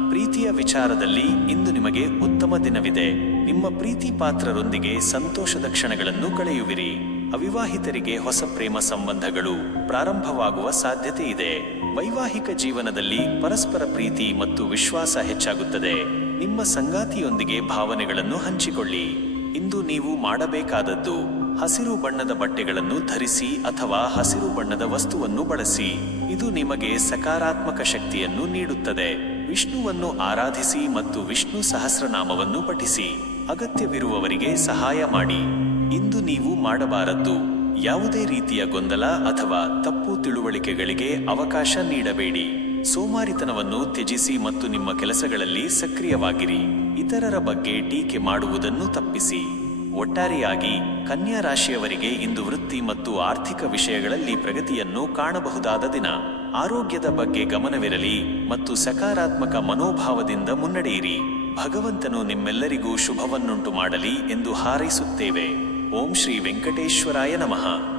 ಪ್ರೀತಿಯ ವಿಚಾರದಲ್ಲಿ ಇಂದು ನಿಮಗೆ ಉತ್ತಮ ದಿನವಿದೆ. ನಿಮ್ಮ ಪ್ರೀತಿ ಪಾತ್ರರೊಂದಿಗೆ ಸಂತೋಷದ ಕ್ಷಣಗಳನ್ನು ಕಳೆಯುವಿರಿ. ಅವಿವಾಹಿತರಿಗೆ ಹೊಸ ಪ್ರೇಮ ಸಂಬಂಧಗಳು ಪ್ರಾರಂಭವಾಗುವ ಸಾಧ್ಯತೆ ಇದೆ. ವೈವಾಹಿಕ ಜೀವನದಲ್ಲಿ ಪರಸ್ಪರ ಪ್ರೀತಿ ಮತ್ತು ವಿಶ್ವಾಸ ಹೆಚ್ಚಾಗುತ್ತದೆ. ನಿಮ್ಮ ಸಂಗಾತಿಯೊಂದಿಗೆ ಭಾವನೆಗಳನ್ನು ಹಂಚಿಕೊಳ್ಳಿ. ಇಂದು ನೀವು ಮಾಡಬೇಕಾದದ್ದು ಹಸಿರು ಬಣ್ಣದ ಬಟ್ಟೆಗಳನ್ನು ಧರಿಸಿ ಅಥವಾ ಹಸಿರು ಬಣ್ಣದ ವಸ್ತುವನ್ನು ಬಳಸಿ. ಇದು ನಿಮಗೆ ಸಕಾರಾತ್ಮಕ ಶಕ್ತಿಯನ್ನು ನೀಡುತ್ತದೆ. ವಿಷ್ಣುವನ್ನು ಆರಾಧಿಸಿ ಮತ್ತು ವಿಷ್ಣು ಸಹಸ್ರನಾಮವನ್ನು ಪಠಿಸಿ. ಅಗತ್ಯವಿರುವವರಿಗೆ ಸಹಾಯ ಮಾಡಿ. ಇಂದು ನೀವು ಮಾಡಬಾರದ್ದು ಯಾವುದೇ ರೀತಿಯ ಗೊಂದಲ ಅಥವಾ ತಪ್ಪು ತಿಳುವಳಿಕೆಗಳಿಗೆ ಅವಕಾಶ ನೀಡಬೇಡಿ. ಸೋಮಾರಿತನವನ್ನು ತ್ಯಜಿಸಿ ಮತ್ತು ನಿಮ್ಮ ಕೆಲಸಗಳಲ್ಲಿ ಸಕ್ರಿಯವಾಗಿರಿ. ಇತರರ ಬಗ್ಗೆ ಟೀಕೆ ಮಾಡುವುದನ್ನು ತಪ್ಪಿಸಿ. ಒಟ್ಟಾರೆಯಾಗಿ ಕನ್ಯಾ ರಾಶಿಯವರಿಗೆ ಇಂದು ವೃತ್ತಿ ಮತ್ತು ಆರ್ಥಿಕ ವಿಷಯಗಳಲ್ಲಿ ಪ್ರಗತಿಯನ್ನು ಕಾಣಬಹುದಾದ ದಿನ. ಆರೋಗ್ಯದ ಬಗ್ಗೆ ಗಮನವಿರಲಿ ಮತ್ತು ಸಕಾರಾತ್ಮಕ ಮನೋಭಾವದಿಂದ ಮುನ್ನಡೆಯಿರಿ. ಭಗವಂತನು ನಿಮ್ಮೆಲ್ಲರಿಗೂ ಶುಭವನ್ನುಂಟು ಮಾಡಲಿ ಎಂದು ಹಾರೈಸುತ್ತೇವೆ. ಓಂ ಶ್ರೀ ವೆಂಕಟೇಶ್ವರಾಯ ನಮಃ.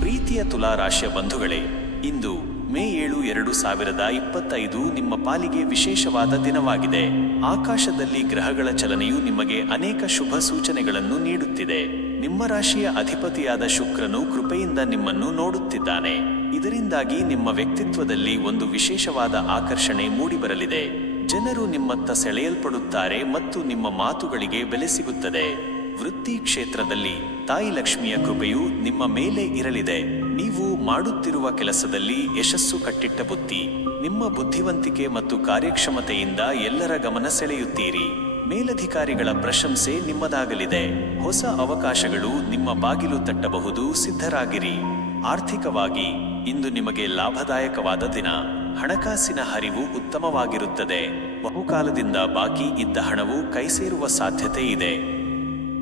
ಪ್ರೀತಿಯ ತುಲಾ ರಾಶಿಯ ಬಂಧುಗಳೇ, ಇಂದು ಮೇ 7, 2025 ನಿಮ್ಮ ಪಾಲಿಗೆ ವಿಶೇಷವಾದ ದಿನವಾಗಿದೆ. ಆಕಾಶದಲ್ಲಿ ಗ್ರಹಗಳ ಚಲನೆಯು ನಿಮಗೆ ಅನೇಕ ಶುಭ ಸೂಚನೆಗಳನ್ನು ನೀಡುತ್ತಿದೆ. ನಿಮ್ಮ ರಾಶಿಯ ಅಧಿಪತಿಯಾದ ಶುಕ್ರನು ಕೃಪೆಯಿಂದ ನಿಮ್ಮನ್ನು ನೋಡುತ್ತಿದ್ದಾನೆ. ಇದರಿಂದಾಗಿ ನಿಮ್ಮ ವ್ಯಕ್ತಿತ್ವದಲ್ಲಿ ಒಂದು ವಿಶೇಷವಾದ ಆಕರ್ಷಣೆ ಮೂಡಿಬರಲಿದೆ. ಜನರು ನಿಮ್ಮತ್ತ ಸೆಳೆಯಲ್ಪಡುತ್ತಾರೆ ಮತ್ತು ನಿಮ್ಮ ಮಾತುಗಳಿಗೆ ಬೆಲೆ ಸಿಗುತ್ತದೆ. ವೃತ್ತಿ ಕ್ಷೇತ್ರದಲ್ಲಿ ತಾಯಿ ಲಕ್ಷ್ಮಿಯ ಕೃಪೆಯು ನಿಮ್ಮ ಮೇಲೆ ಇರಲಿದೆ. ನೀವು ಮಾಡುತ್ತಿರುವ ಕೆಲಸದಲ್ಲಿ ಯಶಸ್ಸು ಕಟ್ಟಿಟ್ಟ ಬುತ್ತಿ. ನಿಮ್ಮ ಬುದ್ಧಿವಂತಿಕೆ ಮತ್ತು ಕಾರ್ಯಕ್ಷಮತೆಯಿಂದ ಎಲ್ಲರ ಗಮನ ಸೆಳೆಯುತ್ತೀರಿ. ಮೇಲಧಿಕಾರಿಗಳ ಪ್ರಶಂಸೆ ನಿಮ್ಮದಾಗಲಿದೆ. ಹೊಸ ಅವಕಾಶಗಳು ನಿಮ್ಮ ಬಾಗಿಲು ತಟ್ಟಬಹುದು. ಸಿದ್ಧರಾಗಿರಿ. ಆರ್ಥಿಕವಾಗಿ ಇಂದು ನಿಮಗೆ ಲಾಭದಾಯಕವಾದ ದಿನ. ಹಣಕಾಸಿನ ಹರಿವು ಉತ್ತಮವಾಗಿರುತ್ತದೆ. ಬಹುಕಾಲದಿಂದ ಬಾಕಿ ಇದ್ದ ಹಣವು ಕೈಸೇರುವ ಸಾಧ್ಯತೆ ಇದೆ.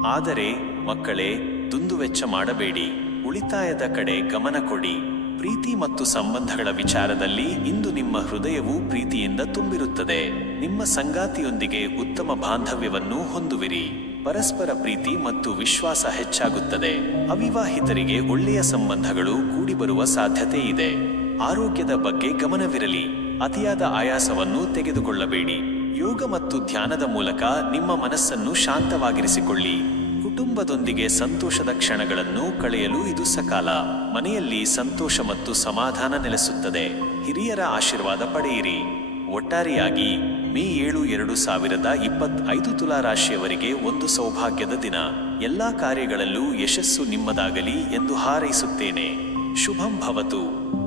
ಆದರೆ ಮಕ್ಕಳೇ, ದುಂದುವೆಚ್ಚ ಮಾಡಬೇಡಿ. ಉಳಿತಾಯದ ಕಡೆ ಗಮನ ಕೊಡಿ. ಪ್ರೀತಿ ಮತ್ತು ಸಂಬಂಧಗಳ ವಿಚಾರದಲ್ಲಿ ಇಂದು ನಿಮ್ಮ ಹೃದಯವು ಪ್ರೀತಿಯಿಂದ ತುಂಬಿರುತ್ತದೆ. ನಿಮ್ಮ ಸಂಗಾತಿಯೊಂದಿಗೆ ಉತ್ತಮ ಬಾಂಧವ್ಯವನ್ನು ಹೊಂದುವಿರಿ. ಪರಸ್ಪರ ಪ್ರೀತಿ ಮತ್ತು ವಿಶ್ವಾಸ ಹೆಚ್ಚಾಗುತ್ತದೆ. ಅವಿವಾಹಿತರಿಗೆ ಒಳ್ಳೆಯ ಸಂಬಂಧಗಳು ಕೂಡಿಬರುವ ಸಾಧ್ಯತೆ ಇದೆ. ಆರೋಗ್ಯದ ಬಗ್ಗೆ ಗಮನವಿರಲಿ. ಅತಿಯಾದ ಆಯಾಸವನ್ನು ತೆಗೆದುಕೊಳ್ಳಬೇಡಿ. ಯೋಗ ಮತ್ತು ಧ್ಯಾನದ ಮೂಲಕ ನಿಮ್ಮ ಮನಸ್ಸನ್ನು ಶಾಂತವಾಗಿರಿಸಿಕೊಳ್ಳಿ. ಕುಟುಂಬದೊಂದಿಗೆ ಸಂತೋಷದ ಕ್ಷಣಗಳನ್ನು ಕಳೆಯಲು ಇದು ಸಕಾಲ. ಮನೆಯಲ್ಲಿ ಸಂತೋಷ ಮತ್ತು ಸಮಾಧಾನ ನೆಲೆಸುತ್ತದೆ. ಹಿರಿಯರ ಆಶೀರ್ವಾದ ಪಡೆಯಿರಿ. ಒಟ್ಟಾರೆಯಾಗಿ ಮೇ 7, 2025 ತುಲಾ ರಾಶಿಯವರಿಗೆ ಒಂದು ಸೌಭಾಗ್ಯದ ದಿನ. ಎಲ್ಲಾ ಕಾರ್ಯಗಳಲ್ಲೂ ಯಶಸ್ಸು ನಿಮ್ಮದಾಗಲಿ ಎಂದು ಹಾರೈಸುತ್ತೇನೆ. ಶುಭಂ ಭವತು.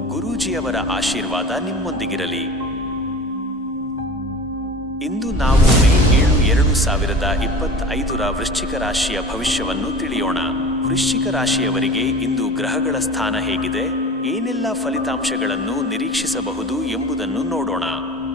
ಗುರೂಜಿಯವರ ಆಶೀರ್ವಾದ ನಿಮ್ಮೊಂದಿಗಿರಲಿ. ಇಂದು ನಾವು ಮೇ 7, 2025 ವೃಶ್ಚಿಕ ರಾಶಿಯ ಭವಿಷ್ಯವನ್ನು ತಿಳಿಯೋಣ. ವೃಶ್ಚಿಕ ರಾಶಿಯವರಿಗೆ ಇಂದು ಗ್ರಹಗಳ ಸ್ಥಾನ ಹೇಗಿದೆ, ಏನೆಲ್ಲ ಫಲಿತಾಂಶಗಳನ್ನು ನಿರೀಕ್ಷಿಸಬಹುದು ಎಂಬುದನ್ನು ನೋಡೋಣ.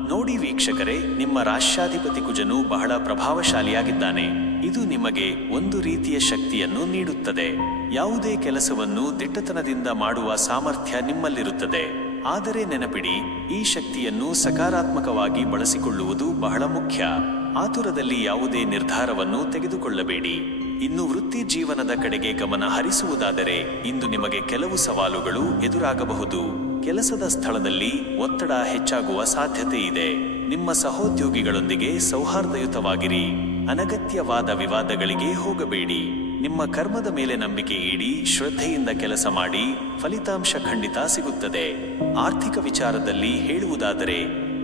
ನೋಡಿ ವೀಕ್ಷಕರೇ, ನಿಮ್ಮ ರಾಶ್ಯಾಧಿಪತಿ ಕುಜನು ಬಹಳ ಪ್ರಭಾವಶಾಲಿಯಾಗಿದ್ದಾನೆ. ಇದು ನಿಮಗೆ ಒಂದು ರೀತಿಯ ಶಕ್ತಿಯನ್ನು ನೀಡುತ್ತದೆ. ಯಾವುದೇ ಕೆಲಸವನ್ನು ದಿಟ್ಟತನದಿಂದ ಮಾಡುವ ಸಾಮರ್ಥ್ಯ ನಿಮ್ಮಲ್ಲಿರುತ್ತದೆ. ಆದರೆ ನೆನಪಿಡಿ, ಈ ಶಕ್ತಿಯನ್ನು ಸಕಾರಾತ್ಮಕವಾಗಿ ಬಳಸಿಕೊಳ್ಳುವುದು ಬಹಳ ಮುಖ್ಯ. ಆತುರದಲ್ಲಿ ಯಾವುದೇ ನಿರ್ಧಾರವನ್ನು ತೆಗೆದುಕೊಳ್ಳಬೇಡಿ. ಇನ್ನು ವೃತ್ತಿ ಜೀವನದ ಕಡೆಗೆ ಗಮನ ಹರಿಸುವುದಾದರೆ ಇಂದು ನಿಮಗೆ ಕೆಲವು ಸವಾಲುಗಳು ಎದುರಾಗಬಹುದು. ಕೆಲಸದ ಸ್ಥಳದಲ್ಲಿ ಒತ್ತಡ ಹೆಚ್ಚಾಗುವ ಸಾಧ್ಯತೆ ಇದೆ. ನಿಮ್ಮ ಸಹೋದ್ಯೋಗಿಗಳೊಂದಿಗೆ ಸೌಹಾರ್ದಯುತವಾಗಿರಿ. ಅನಗತ್ಯವಾದ ವಿವಾದಗಳಿಗೆ ಹೋಗಬೇಡಿ. ನಿಮ್ಮ ಕರ್ಮದ ಮೇಲೆ ನಂಬಿಕೆ ಇಡಿ. ಶ್ರದ್ಧೆಯಿಂದ ಕೆಲಸ ಮಾಡಿ. ಫಲಿತಾಂಶ ಖಂಡಿತ ಸಿಗುತ್ತದೆ. ಆರ್ಥಿಕ ವಿಚಾರದಲ್ಲಿ ಹೇಳುವುದಾದರೆ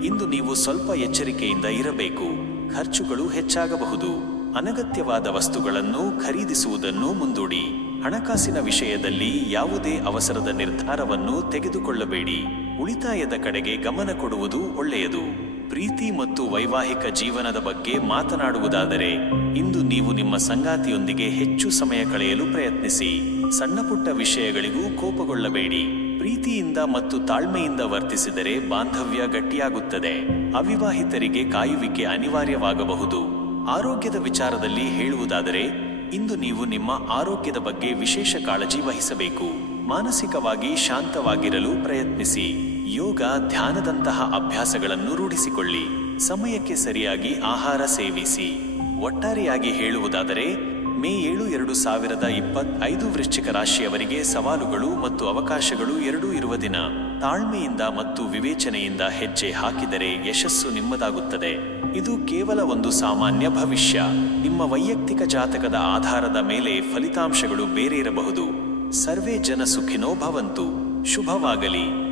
ಇಂದು ನೀವು ಸ್ವಲ್ಪ ಎಚ್ಚರಿಕೆಯಿಂದ ಇರಬೇಕು. ಖರ್ಚುಗಳು ಹೆಚ್ಚಾಗಬಹುದು. ಅನಗತ್ಯವಾದ ವಸ್ತುಗಳನ್ನು ಖರೀದಿಸುವುದನ್ನು ಮುಂದೂಡಿ. ಹಣಕಾಸಿನ ವಿಷಯದಲ್ಲಿ ಯಾವುದೇ ಅವಸರದ ನಿರ್ಧಾರವನ್ನು ತೆಗೆದುಕೊಳ್ಳಬೇಡಿ. ಉಳಿತಾಯದ ಕಡೆಗೆ ಗಮನ ಕೊಡುವುದು ಒಳ್ಳೆಯದು. ಪ್ರೀತಿ ಮತ್ತು ವೈವಾಹಿಕ ಜೀವನದ ಬಗ್ಗೆ ಮಾತನಾಡುವುದಾದರೆ, ಇಂದು ನೀವು ನಿಮ್ಮ ಸಂಗಾತಿಯೊಂದಿಗೆ ಹೆಚ್ಚು ಸಮಯ ಕಳೆಯಲು ಪ್ರಯತ್ನಿಸಿ. ಸಣ್ಣಪುಟ್ಟ ವಿಷಯಗಳಿಗೂ ಕೋಪಗೊಳ್ಳಬೇಡಿ. ಪ್ರೀತಿಯಿಂದ ಮತ್ತು ತಾಳ್ಮೆಯಿಂದ ವರ್ತಿಸಿದರೆ ಬಾಂಧವ್ಯ ಗಟ್ಟಿಯಾಗುತ್ತದೆ. ಅವಿವಾಹಿತರಿಗೆ ಕಾಯುವಿಕೆ ಅನಿವಾರ್ಯವಾಗಬಹುದು. ಆರೋಗ್ಯದ ವಿಚಾರದಲ್ಲಿ ಹೇಳುವುದಾದರೆ, ಇಂದು ನೀವು ನಿಮ್ಮ ಆರೋಗ್ಯದ ಬಗ್ಗೆ ವಿಶೇಷ ಕಾಳಜಿ ವಹಿಸಬೇಕು. ಮಾನಸಿಕವಾಗಿ ಶಾಂತವಾಗಿರಲು ಪ್ರಯತ್ನಿಸಿ. ಯೋಗ, ಧ್ಯಾನದಂತಹ ಅಭ್ಯಾಸಗಳನ್ನು ರೂಢಿಸಿಕೊಳ್ಳಿ. ಸಮಯಕ್ಕೆ ಸರಿಯಾಗಿ ಆಹಾರ ಸೇವಿಸಿ. ಒಟ್ಟಾರೆಯಾಗಿ ಹೇಳುವುದಾದರೆ, ಮೇ 7, 2025 ವೃಶ್ಚಿಕ ರಾಶಿಯವರಿಗೆ ಸವಾಲುಗಳು ಮತ್ತು ಅವಕಾಶಗಳು ಎರಡೂ ಇರುವ ದಿನ. ತಾಳ್ಮೆಯಿಂದ ಮತ್ತು ವಿವೇಚನೆಯಿಂದ ಹೆಜ್ಜೆ ಹಾಕಿದರೆ ಯಶಸ್ಸು ನಿಮ್ಮದಾಗುತ್ತದೆ. ಇದು ಕೇವಲ ಒಂದು ಸಾಮಾನ್ಯ ಭವಿಷ್ಯ. ನಿಮ್ಮ ವೈಯಕ್ತಿಕ ಜಾತಕದ ಆಧಾರದ ಮೇಲೆ ಫಲಿತಾಂಶಗಳು ಬೇರೆ ಇರಬಹುದು. ಸರ್ವೇ ಜನ ಸುಖಿನೋ ಭವಂತು. ಶುಭವಾಗಲಿ.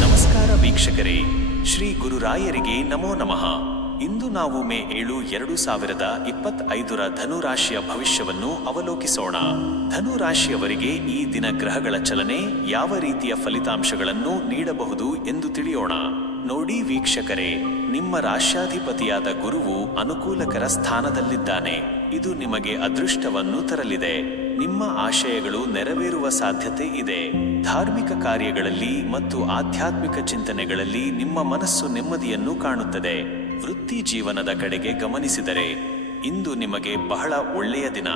ನಮಸ್ಕಾರ ವೀಕ್ಷಕರೇ, ಶ್ರೀ ಗುರುರಾಯರಿಗೆ ನಮೋ ನಮಃ. ಇಂದು ನಾವು ಮೇ 7, 2025 ಧನು ರಾಶಿಯ ಭವಿಷ್ಯವನ್ನು ಅವಲೋಕಿಸೋಣ. ಧನು ರಾಶಿಯವರಿಗೆ ಈ ದಿನ ಗ್ರಹಗಳ ಚಲನೆ ಯಾವ ರೀತಿಯ ಫಲಿತಾಂಶಗಳನ್ನು ನೀಡಬಹುದು ಎಂದು ತಿಳಿಯೋಣ. ನೋಡಿ ವೀಕ್ಷಕರೇ, ನಿಮ್ಮ ರಾಶ್ಯಾಧಿಪತಿಯಾದ ಗುರುವು ಅನುಕೂಲಕರ ಸ್ಥಾನದಲ್ಲಿದ್ದಾನೆ. ಇದು ನಿಮಗೆ ಅದೃಷ್ಟವನ್ನು ತರಲಿದೆ. ನಿಮ್ಮ ಆಶಯಗಳು ನೆರವೇರುವ ಸಾಧ್ಯತೆ ಇದೆ. ಧಾರ್ಮಿಕ ಕಾರ್ಯಗಳಲ್ಲಿ ಮತ್ತು ಆಧ್ಯಾತ್ಮಿಕ ಚಿಂತನೆಗಳಲ್ಲಿ ನಿಮ್ಮ ಮನಸ್ಸು ನೆಮ್ಮದಿಯನ್ನು ಕಾಣುತ್ತದೆ. ವೃತ್ತಿ ಜೀವನದ ಕಡೆಗೆ ಗಮನಿಸಿದರೆ, ಇಂದು ನಿಮಗೆ ಬಹಳ ಒಳ್ಳೆಯ ದಿನ.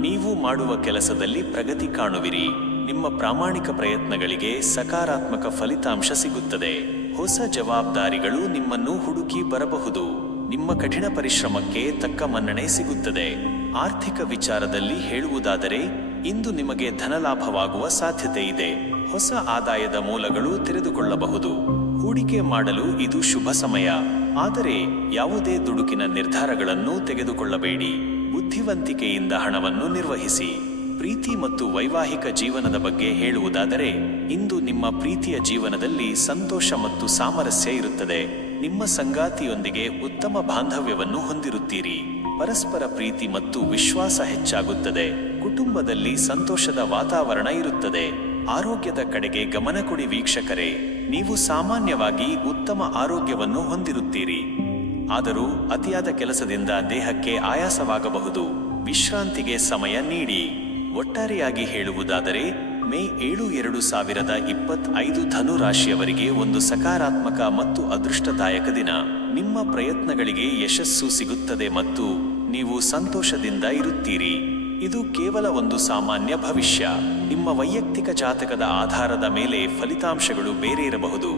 ನೀವು ಮಾಡುವ ಕೆಲಸದಲ್ಲಿ ಪ್ರಗತಿ ಕಾಣುವಿರಿ. ನಿಮ್ಮ ಪ್ರಾಮಾಣಿಕ ಪ್ರಯತ್ನಗಳಿಗೆ ಸಕಾರಾತ್ಮಕ ಫಲಿತಾಂಶ ಸಿಗುತ್ತದೆ. ಹೊಸ ಜವಾಬ್ದಾರಿಗಳು ನಿಮ್ಮನ್ನು ಹುಡುಕಿ ಬರಬಹುದು. ನಿಮ್ಮ ಕಠಿಣ ಪರಿಶ್ರಮಕ್ಕೆ ತಕ್ಕ ಮನ್ನಣೆ ಸಿಗುತ್ತದೆ. ಆರ್ಥಿಕ ವಿಚಾರದಲ್ಲಿ ಹೇಳುವುದಾದರೆ, ಇಂದು ನಿಮಗೆ ಧನಲಾಭವಾಗುವ ಸಾಧ್ಯತೆ ಇದೆ. ಹೊಸ ಆದಾಯದ ಮೂಲಗಳು ತೆರೆದುಕೊಳ್ಳಬಹುದು. ಹೂಡಿಕೆ ಮಾಡಲು ಇದು ಶುಭ ಸಮಯ. ಆದರೆ ಯಾವುದೇ ದುಡುಕಿನ ನಿರ್ಧಾರಗಳನ್ನು ತೆಗೆದುಕೊಳ್ಳಬೇಡಿ. ಬುದ್ಧಿವಂತಿಕೆಯಿಂದ ಹಣವನ್ನು ನಿರ್ವಹಿಸಿ. ಪ್ರೀತಿ ಮತ್ತು ವೈವಾಹಿಕ ಜೀವನದ ಬಗ್ಗೆ ಹೇಳುವುದಾದರೆ, ಇಂದು ನಿಮ್ಮ ಪ್ರೀತಿಯ ಜೀವನದಲ್ಲಿ ಸಂತೋಷ ಮತ್ತು ಸಾಮರಸ್ಯ ಇರುತ್ತದೆ. ನಿಮ್ಮ ಸಂಗಾತಿಯೊಂದಿಗೆ ಉತ್ತಮ ಬಾಂಧವ್ಯವನ್ನು ಹೊಂದಿರುತ್ತೀರಿ. ಪರಸ್ಪರ ಪ್ರೀತಿ ಮತ್ತು ವಿಶ್ವಾಸ ಹೆಚ್ಚಾಗುತ್ತದೆ. ಕುಟುಂಬದಲ್ಲಿ ಸಂತೋಷದ ವಾತಾವರಣ ಇರುತ್ತದೆ. ಆರೋಗ್ಯದ ಕಡೆಗೆ ಗಮನ ಕೊಡಿ ವೀಕ್ಷಕರೇ. ನೀವು ಸಾಮಾನ್ಯವಾಗಿ ಉತ್ತಮ ಆರೋಗ್ಯವನ್ನು ಹೊಂದಿರುತ್ತೀರಿ. ಆದರೂ ಅತಿಯಾದ ಕೆಲಸದಿಂದ ದೇಹಕ್ಕೆ ಆಯಾಸವಾಗಬಹುದು. ವಿಶ್ರಾಂತಿಗೆ ಸಮಯ ನೀಡಿ. ಒಟ್ಟಾರೆಯಾಗಿ ಹೇಳುವುದಾದರೆ, ಮೇ 7, 2025 ಧನು ರಾಶಿಯವರಿಗೆ ಒಂದು ಸಕಾರಾತ್ಮಕ ಮತ್ತು ಅದೃಷ್ಟದಾಯಕ ದಿನ. ನಿಮ್ಮ ಪ್ರಯತ್ನಗಳಿಗೆ ಯಶಸ್ಸು ಸಿಗುತ್ತದೆ ಮತ್ತು ನೀವು ಸಂತೋಷದಿಂದ ಇರುತ್ತೀರಿ. ಇದು ಕೇವಲ ಒಂದು ಸಾಮಾನ್ಯ ಭವಿಷ್ಯ. ನಿಮ್ಮ ವೈಯಕ್ತಿಕ ಜಾತಕದ ಆಧಾರದ ಮೇಲೆ ಫಲಿತಾಂಶಗಳು ಬೇರೆ ಇರಬಹುದು.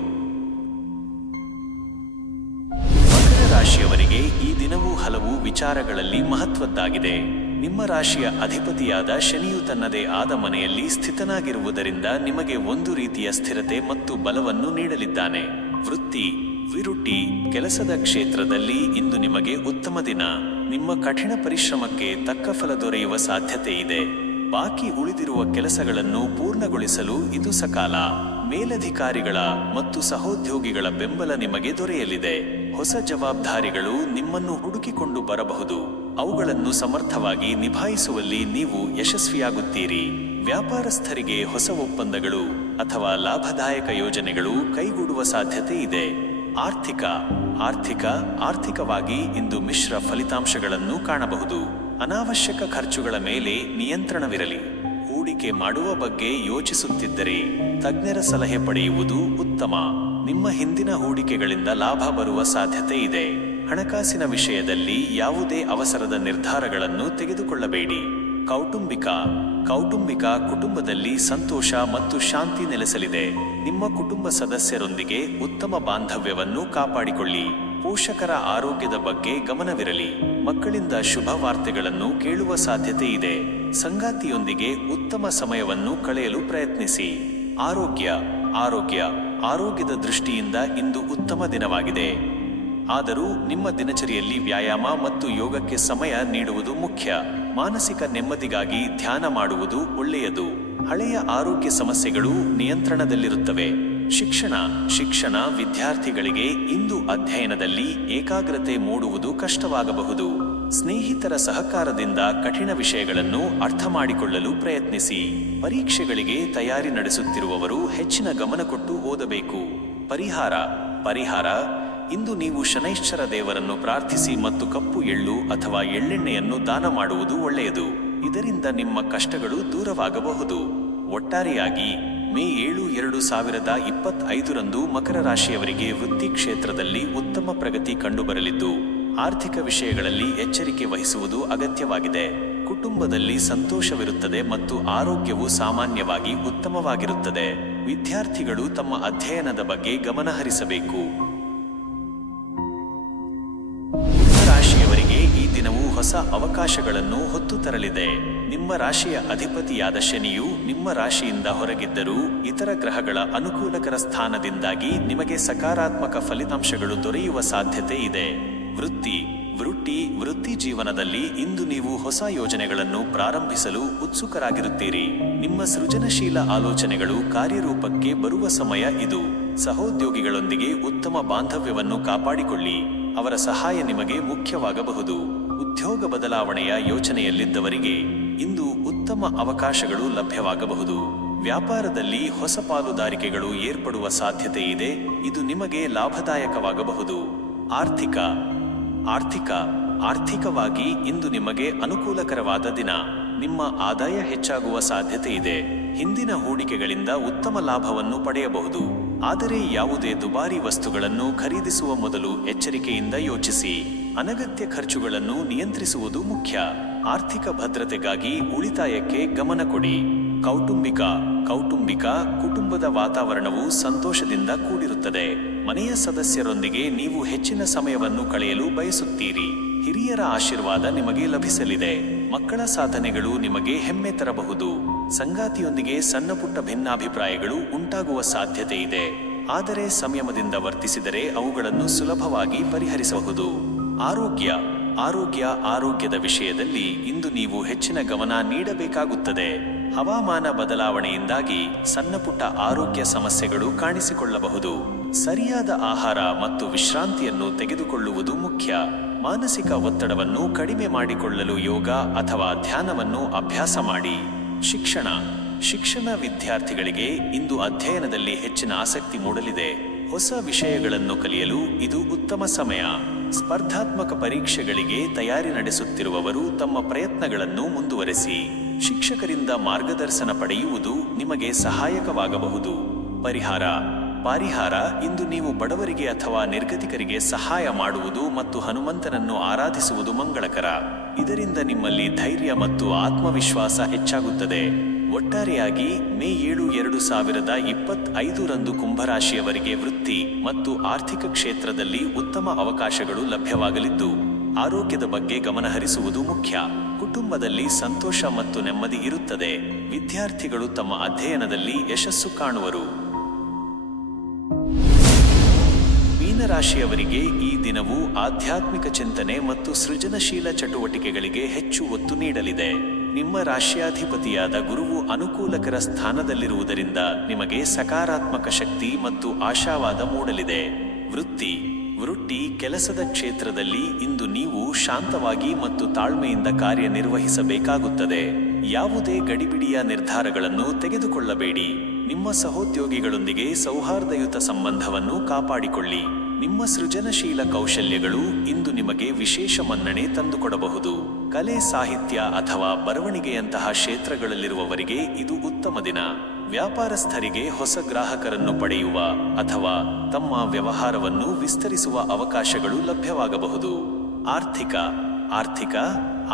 ಮಕರ ರಾಶಿಯವರಿಗೆ ಈ ದಿನವೂ ಹಲವು ವಿಚಾರಗಳಲ್ಲಿ ಮಹತ್ವದ್ದಾಗಿದೆ. ನಿಮ್ಮ ರಾಶಿಯ ಅಧಿಪತಿಯಾದ ಶನಿಯು ತನ್ನದೇ ಆದ ಮನೆಯಲ್ಲಿ ಸ್ಥಿತನಾಗಿರುವುದರಿಂದ ನಿಮಗೆ ಒಂದು ರೀತಿಯ ಸ್ಥಿರತೆ ಮತ್ತು ಬಲವನ್ನು ನೀಡಲಿದ್ದಾನೆ. ವೃತ್ತಿ, ವಿರುಟ್ಟಿ, ಕೆಲಸದ ಕ್ಷೇತ್ರದಲ್ಲಿ ಇಂದು ನಿಮಗೆ ಉತ್ತಮ ದಿನ. ನಿಮ್ಮ ಕಠಿಣ ಪರಿಶ್ರಮಕ್ಕೆ ತಕ್ಕ ಫಲ ದೊರೆಯುವ ಸಾಧ್ಯತೆ ಇದೆ. ಬಾಕಿ ಉಳಿದಿರುವ ಕೆಲಸಗಳನ್ನು ಪೂರ್ಣಗೊಳಿಸಲು ಇದು ಸಕಾಲ. ಮೇಲಧಿಕಾರಿಗಳ ಮತ್ತು ಸಹೋದ್ಯೋಗಿಗಳ ಬೆಂಬಲ ನಿಮಗೆ ದೊರೆಯಲಿದೆ. ಹೊಸ ಜವಾಬ್ದಾರಿಗಳು ನಿಮ್ಮನ್ನು ಹುಡುಕಿಕೊಂಡು ಬರಬಹುದು. ಅವುಗಳನ್ನು ಸಮರ್ಥವಾಗಿ ನಿಭಾಯಿಸುವಲ್ಲಿ ನೀವು ಯಶಸ್ವಿಯಾಗುತ್ತೀರಿ. ವ್ಯಾಪಾರಸ್ಥರಿಗೆ ಹೊಸ ಒಪ್ಪಂದಗಳು ಅಥವಾ ಲಾಭದಾಯಕ ಯೋಜನೆಗಳು ಕೈಗೂಡುವ ಸಾಧ್ಯತೆ ಇದೆ. ಆರ್ಥಿಕವಾಗಿ ಇಂದು ಮಿಶ್ರ ಫಲಿತಾಂಶಗಳನ್ನು ಕಾಣಬಹುದು. ಅನಾವಶ್ಯಕ ಖರ್ಚುಗಳ ಮೇಲೆ ನಿಯಂತ್ರಣವಿರಲಿ. ಹೂಡಿಕೆ ಮಾಡುವ ಬಗ್ಗೆ ಯೋಚಿಸುತ್ತಿದ್ದರೆ ತಜ್ಞರ ಸಲಹೆ ಪಡೆಯುವುದು ಉತ್ತಮ. ನಿಮ್ಮ ಹಿಂದಿನ ಹೂಡಿಕೆಗಳಿಂದ ಲಾಭ ಬರುವ ಸಾಧ್ಯತೆ ಇದೆ. ಹಣಕಾಸಿನ ವಿಷಯದಲ್ಲಿ ಯಾವುದೇ ಅವಸರದ ನಿರ್ಧಾರಗಳನ್ನು ತೆಗೆದುಕೊಳ್ಳಬೇಡಿ. ಕೌಟುಂಬಿಕ ಕುಟುಂಬದಲ್ಲಿ ಸಂತೋಷ ಮತ್ತು ಶಾಂತಿ ನೆಲೆಸಲಿದೆ. ನಿಮ್ಮ ಕುಟುಂಬ ಸದಸ್ಯರೊಂದಿಗೆ ಉತ್ತಮ ಬಾಂಧವ್ಯವನ್ನು ಕಾಪಾಡಿಕೊಳ್ಳಿ. ಪೋಷಕರ ಆರೋಗ್ಯದ ಬಗ್ಗೆ ಗಮನವಿರಲಿ. ಮಕ್ಕಳಿಂದ ಶುಭ ವಾರ್ತೆಗಳನ್ನು ಕೇಳುವ ಸಾಧ್ಯತೆ ಇದೆ. ಸಂಗಾತಿಯೊಂದಿಗೆ ಉತ್ತಮ ಸಮಯವನ್ನು ಕಳೆಯಲು ಪ್ರಯತ್ನಿಸಿ. ಆರೋಗ್ಯದ ದೃಷ್ಟಿಯಿಂದ ಇಂದು ಉತ್ತಮ ದಿನವಾಗಿದೆ. ಆದರೂ ನಿಮ್ಮ ದಿನಚರಿಯಲ್ಲಿ ವ್ಯಾಯಾಮ ಮತ್ತು ಯೋಗಕ್ಕೆ ಸಮಯ ನೀಡುವುದು ಮುಖ್ಯ. ಮಾನಸಿಕ ನೆಮ್ಮದಿಗಾಗಿ ಧ್ಯಾನ ಮಾಡುವುದು ಒಳ್ಳೆಯದು. ಹಳೆಯ ಆರೋಗ್ಯ ಸಮಸ್ಯೆಗಳು ನಿಯಂತ್ರಣದಲ್ಲಿರುತ್ತವೆ. ಶಿಕ್ಷಣ ವಿದ್ಯಾರ್ಥಿಗಳಿಗೆ ಇಂದು ಅಧ್ಯಯನದಲ್ಲಿ ಏಕಾಗ್ರತೆ ಮೂಡುವುದು ಕಷ್ಟವಾಗಬಹುದು. ಸ್ನೇಹಿತರ ಸಹಕಾರದಿಂದ ಕಠಿಣ ವಿಷಯಗಳನ್ನು ಅರ್ಥ ಮಾಡಿಕೊಳ್ಳಲು ಪ್ರಯತ್ನಿಸಿ. ಪರೀಕ್ಷೆಗಳಿಗೆ ತಯಾರಿ ನಡೆಸುತ್ತಿರುವವರು ಹೆಚ್ಚಿನ ಗಮನ ಕೊಟ್ಟು ಓದಬೇಕು. ಪರಿಹಾರ ಇಂದು ನೀವು ಶನೈಶ್ಚರ ದೇವರನ್ನು ಪ್ರಾರ್ಥಿಸಿ ಮತ್ತು ಕಪ್ಪು ಎಳ್ಳು ಅಥವಾ ಎಳ್ಳೆಣ್ಣೆಯನ್ನು ದಾನ ಮಾಡುವುದು ಒಳ್ಳೆಯದು. ಇದರಿಂದ ನಿಮ್ಮ ಕಷ್ಟಗಳು ದೂರವಾಗಬಹುದು. ಒಟ್ಟಾರೆಯಾಗಿ ಮೇ 7, 2025 ಮಕರ ರಾಶಿಯವರಿಗೆ ವೃತ್ತಿ ಕ್ಷೇತ್ರದಲ್ಲಿ ಉತ್ತಮ ಪ್ರಗತಿ ಕಂಡುಬರಲಿದ್ದು, ಆರ್ಥಿಕ ವಿಷಯಗಳಲ್ಲಿ ಎಚ್ಚರಿಕೆ ವಹಿಸುವುದು ಅಗತ್ಯವಾಗಿದೆ. ಕುಟುಂಬದಲ್ಲಿ ಸಂತೋಷವಿರುತ್ತದೆ ಮತ್ತು ಆರೋಗ್ಯವು ಸಾಮಾನ್ಯವಾಗಿ ಉತ್ತಮವಾಗಿರುತ್ತದೆ. ವಿದ್ಯಾರ್ಥಿಗಳು ತಮ್ಮ ಅಧ್ಯಯನದ ಬಗ್ಗೆ ಗಮನಹರಿಸಬೇಕು. ರಾಶಿಯವರಿಗೆ ಈ ದಿನವು ಹೊಸ ಅವಕಾಶಗಳನ್ನು ಹೊತ್ತು ತರಲಿದೆ. ನಿಮ್ಮ ರಾಶಿಯ ಅಧಿಪತಿಯಾದ ಶನಿಯು ನಿಮ್ಮ ರಾಶಿಯಿಂದ ಹೊರಗಿದ್ದರೂ ಇತರ ಗ್ರಹಗಳ ಅನುಕೂಲಕರ ಸ್ಥಾನದಿಂದಾಗಿ ನಿಮಗೆ ಸಕಾರಾತ್ಮಕ ಫಲಿತಾಂಶಗಳು ದೊರೆಯುವ ಸಾಧ್ಯತೆ ಇದೆ. ವೃತ್ತಿ ಜೀವನದಲ್ಲಿ ಇಂದು ನೀವು ಹೊಸ ಯೋಜನೆಗಳನ್ನು ಪ್ರಾರಂಭಿಸಲು ಉತ್ಸುಕರಾಗಿರುತ್ತೀರಿ. ನಿಮ್ಮ ಸೃಜನಶೀಲ ಆಲೋಚನೆಗಳು ಕಾರ್ಯರೂಪಕ್ಕೆ ಬರುವ ಸಮಯ ಇದು. ಸಹೋದ್ಯೋಗಿಗಳೊಂದಿಗೆ ಉತ್ತಮ ಬಾಂಧವ್ಯವನ್ನು ಕಾಪಾಡಿಕೊಳ್ಳಿ. ಅವರ ಸಹಾಯ ನಿಮಗೆ ಮುಖ್ಯವಾಗಬಹುದು. ಉದ್ಯೋಗ ಬದಲಾವಣೆಯ ಯೋಚನೆಯಲ್ಲಿದ್ದವರಿಗೆ ಇಂದು ಉತ್ತಮ ಅವಕಾಶಗಳು ಲಭ್ಯವಾಗಬಹುದು. ವ್ಯಾಪಾರದಲ್ಲಿ ಹೊಸ ಪಾಲುದಾರಿಕೆಗಳು ಏರ್ಪಡುವ ಸಾಧ್ಯತೆ ಇದೆ. ಇದು ನಿಮಗೆ ಲಾಭದಾಯಕವಾಗಬಹುದು. ಆರ್ಥಿಕವಾಗಿ ಇಂದು ನಿಮಗೆ ಅನುಕೂಲಕರವಾದ ದಿನ. ನಿಮ್ಮ ಆದಾಯ ಹೆಚ್ಚಾಗುವ ಸಾಧ್ಯತೆ ಇದೆ. ಹಿಂದಿನ ಹೂಡಿಕೆಗಳಿಂದ ಉತ್ತಮ ಲಾಭವನ್ನು ಪಡೆಯಬಹುದು. ಆದರೆ ಯಾವುದೇ ದುಬಾರಿ ವಸ್ತುಗಳನ್ನು ಖರೀದಿಸುವ ಮೊದಲು ಎಚ್ಚರಿಕೆಯಿಂದ ಯೋಚಿಸಿ. ಅನಗತ್ಯ ಖರ್ಚುಗಳನ್ನು ನಿಯಂತ್ರಿಸುವುದು ಮುಖ್ಯ. ಆರ್ಥಿಕ ಭದ್ರತೆಗಾಗಿ ಉಳಿತಾಯಕ್ಕೆ ಗಮನ ಕೊಡಿ. ಕೌಟುಂಬಿಕ ಕುಟುಂಬದ ವಾತಾವರಣವು ಸಂತೋಷದಿಂದ ಕೂಡಿರುತ್ತದೆ. ಮನೆಯ ಸದಸ್ಯರೊಂದಿಗೆ ನೀವು ಹೆಚ್ಚಿನ ಸಮಯವನ್ನು ಕಳೆಯಲು ಬಯಸುತ್ತೀರಿ. ಹಿರಿಯರ ಆಶೀರ್ವಾದ ನಿಮಗೆ ಲಭಿಸಲಿದೆ. ಮಕ್ಕಳ ಸಾಧನೆಗಳು ನಿಮಗೆ ಹೆಮ್ಮೆ ತರಬಹುದು. ಸಂಗಾತಿಯೊಂದಿಗೆ ಸಣ್ಣಪುಟ್ಟ ಭಿನ್ನಾಭಿಪ್ರಾಯಗಳು ಉಂಟಾಗುವ ಸಾಧ್ಯತೆ ಇದೆ. ಆದರೆ ಸಂಯಮದಿಂದ ವರ್ತಿಸಿದರೆ ಅವುಗಳನ್ನು ಸುಲಭವಾಗಿ ಪರಿಹರಿಸಬಹುದು. ಆರೋಗ್ಯದ ವಿಷಯದಲ್ಲಿ ಇಂದು ನೀವು ಹೆಚ್ಚಿನ ಗಮನ ನೀಡಬೇಕಾಗುತ್ತದೆ. ಹವಾಮಾನ ಬದಲಾವಣೆಯಿಂದಾಗಿ ಸಣ್ಣಪುಟ್ಟ ಆರೋಗ್ಯ ಸಮಸ್ಯೆಗಳು ಕಾಣಿಸಿಕೊಳ್ಳಬಹುದು. ಸರಿಯಾದ ಆಹಾರ ಮತ್ತು ವಿಶ್ರಾಂತಿಯನ್ನು ತೆಗೆದುಕೊಳ್ಳುವುದು ಮುಖ್ಯ. ಮಾನಸಿಕ ಒತ್ತಡವನ್ನು ಕಡಿಮೆ ಮಾಡಿಕೊಳ್ಳಲು ಯೋಗ ಅಥವಾ ಧ್ಯಾನವನ್ನು ಅಭ್ಯಾಸ ಮಾಡಿ. ಶಿಕ್ಷಣ ವಿದ್ಯಾರ್ಥಿಗಳಿಗೆ ಇಂದು ಅಧ್ಯಯನದಲ್ಲಿ ಹೆಚ್ಚಿನ ಆಸಕ್ತಿ ಮೂಡಲಿದೆ. ಹೊಸ ವಿಷಯಗಳನ್ನು ಕಲಿಯಲು ಇದು ಉತ್ತಮ ಸಮಯ. ಸ್ಪರ್ಧಾತ್ಮಕ ಪರೀಕ್ಷೆಗಳಿಗೆ ತಯಾರಿ ನಡೆಸುತ್ತಿರುವವರು ತಮ್ಮ ಪ್ರಯತ್ನಗಳನ್ನು ಮುಂದುವರೆಸಿ. ಶಿಕ್ಷಕರಿಂದ ಮಾರ್ಗದರ್ಶನ ಪಡೆಯುವುದು ನಿಮಗೆ ಸಹಾಯಕವಾಗಬಹುದು. ಪರಿಹಾರ ಇಂದು ನೀವು ಬಡವರಿಗೆ ಅಥವಾ ನಿರ್ಗತಿಕರಿಗೆ ಸಹಾಯ ಮಾಡುವುದು ಮತ್ತು ಹನುಮಂತನನ್ನು ಆರಾಧಿಸುವುದು ಮಂಗಳಕರ. ಇದರಿಂದ ನಿಮ್ಮಲ್ಲಿ ಧೈರ್ಯ ಮತ್ತು ಆತ್ಮವಿಶ್ವಾಸ ಹೆಚ್ಚಾಗುತ್ತದೆ. ಒಟ್ಟಾರೆಯಾಗಿ ಮೇ 7, 2025 ಕುಂಭರಾಶಿಯವರಿಗೆ ವೃತ್ತಿ ಮತ್ತು ಆರ್ಥಿಕ ಕ್ಷೇತ್ರದಲ್ಲಿ ಉತ್ತಮ ಅವಕಾಶಗಳು ಲಭ್ಯವಾಗಲಿದ್ದು, ಆರೋಗ್ಯದ ಬಗ್ಗೆ ಗಮನಹರಿಸುವುದು ಮುಖ್ಯ. ಕುಟುಂಬದಲ್ಲಿ ಸಂತೋಷ ಮತ್ತು ನೆಮ್ಮದಿ ಇರುತ್ತದೆ. ವಿದ್ಯಾರ್ಥಿಗಳು ತಮ್ಮ ಅಧ್ಯಯನದಲ್ಲಿ ಯಶಸ್ಸು ಕಾಣುವರು. ಮೀನರಾಶಿಯವರಿಗೆ ಈ ದಿನವು ಆಧ್ಯಾತ್ಮಿಕ ಚಿಂತನೆ ಮತ್ತು ಸೃಜನಶೀಲ ಚಟುವಟಿಕೆಗಳಿಗೆ ಹೆಚ್ಚು ಒತ್ತು ನೀಡಲಿದೆ. ನಿಮ್ಮ ರಾಶ್ಯಾಧಿಪತಿಯಾದ ಗುರುವು ಅನುಕೂಲಕರ ಸ್ಥಾನದಲ್ಲಿರುವುದರಿಂದ ನಿಮಗೆ ಸಕಾರಾತ್ಮಕ ಶಕ್ತಿ ಮತ್ತು ಆಶಾವಾದ ಮೂಡಲಿದೆ. ವೃತ್ತಿ ಕೆಲಸದ ಕ್ಷೇತ್ರದಲ್ಲಿ ಇಂದು ನೀವು ಶಾಂತವಾಗಿ ಮತ್ತು ತಾಳ್ಮೆಯಿಂದ ಕಾರ್ಯನಿರ್ವಹಿಸಬೇಕಾಗುತ್ತದೆ. ಯಾವುದೇ ಗಡಿಬಿಡಿಯ ನಿರ್ಧಾರಗಳನ್ನು ತೆಗೆದುಕೊಳ್ಳಬೇಡಿ. ನಿಮ್ಮ ಸಹೋದ್ಯೋಗಿಗಳೊಂದಿಗೆ ಸೌಹಾರ್ದಯುತ ಸಂಬಂಧವನ್ನು ಕಾಪಾಡಿಕೊಳ್ಳಿ. ನಿಮ್ಮ ಸೃಜನಶೀಲ ಕೌಶಲ್ಯಗಳು ಇಂದು ನಿಮಗೆ ವಿಶೇಷ ಮನ್ನಣೆ ತಂದುಕೊಡಬಹುದು. ಕಲೆ, ಸಾಹಿತ್ಯ ಅಥವಾ ಬರವಣಿಗೆಯಂತಹ ಕ್ಷೇತ್ರಗಳಲ್ಲಿರುವವರಿಗೆ ಇದು ಉತ್ತಮ ದಿನ. ವ್ಯಾಪಾರಸ್ಥರಿಗೆ ಹೊಸ ಗ್ರಾಹಕರನ್ನು ಪಡೆಯುವ ಅಥವಾ ತಮ್ಮ ವ್ಯವಹಾರವನ್ನು ವಿಸ್ತರಿಸುವ ಅವಕಾಶಗಳು ಲಭ್ಯವಾಗಬಹುದು.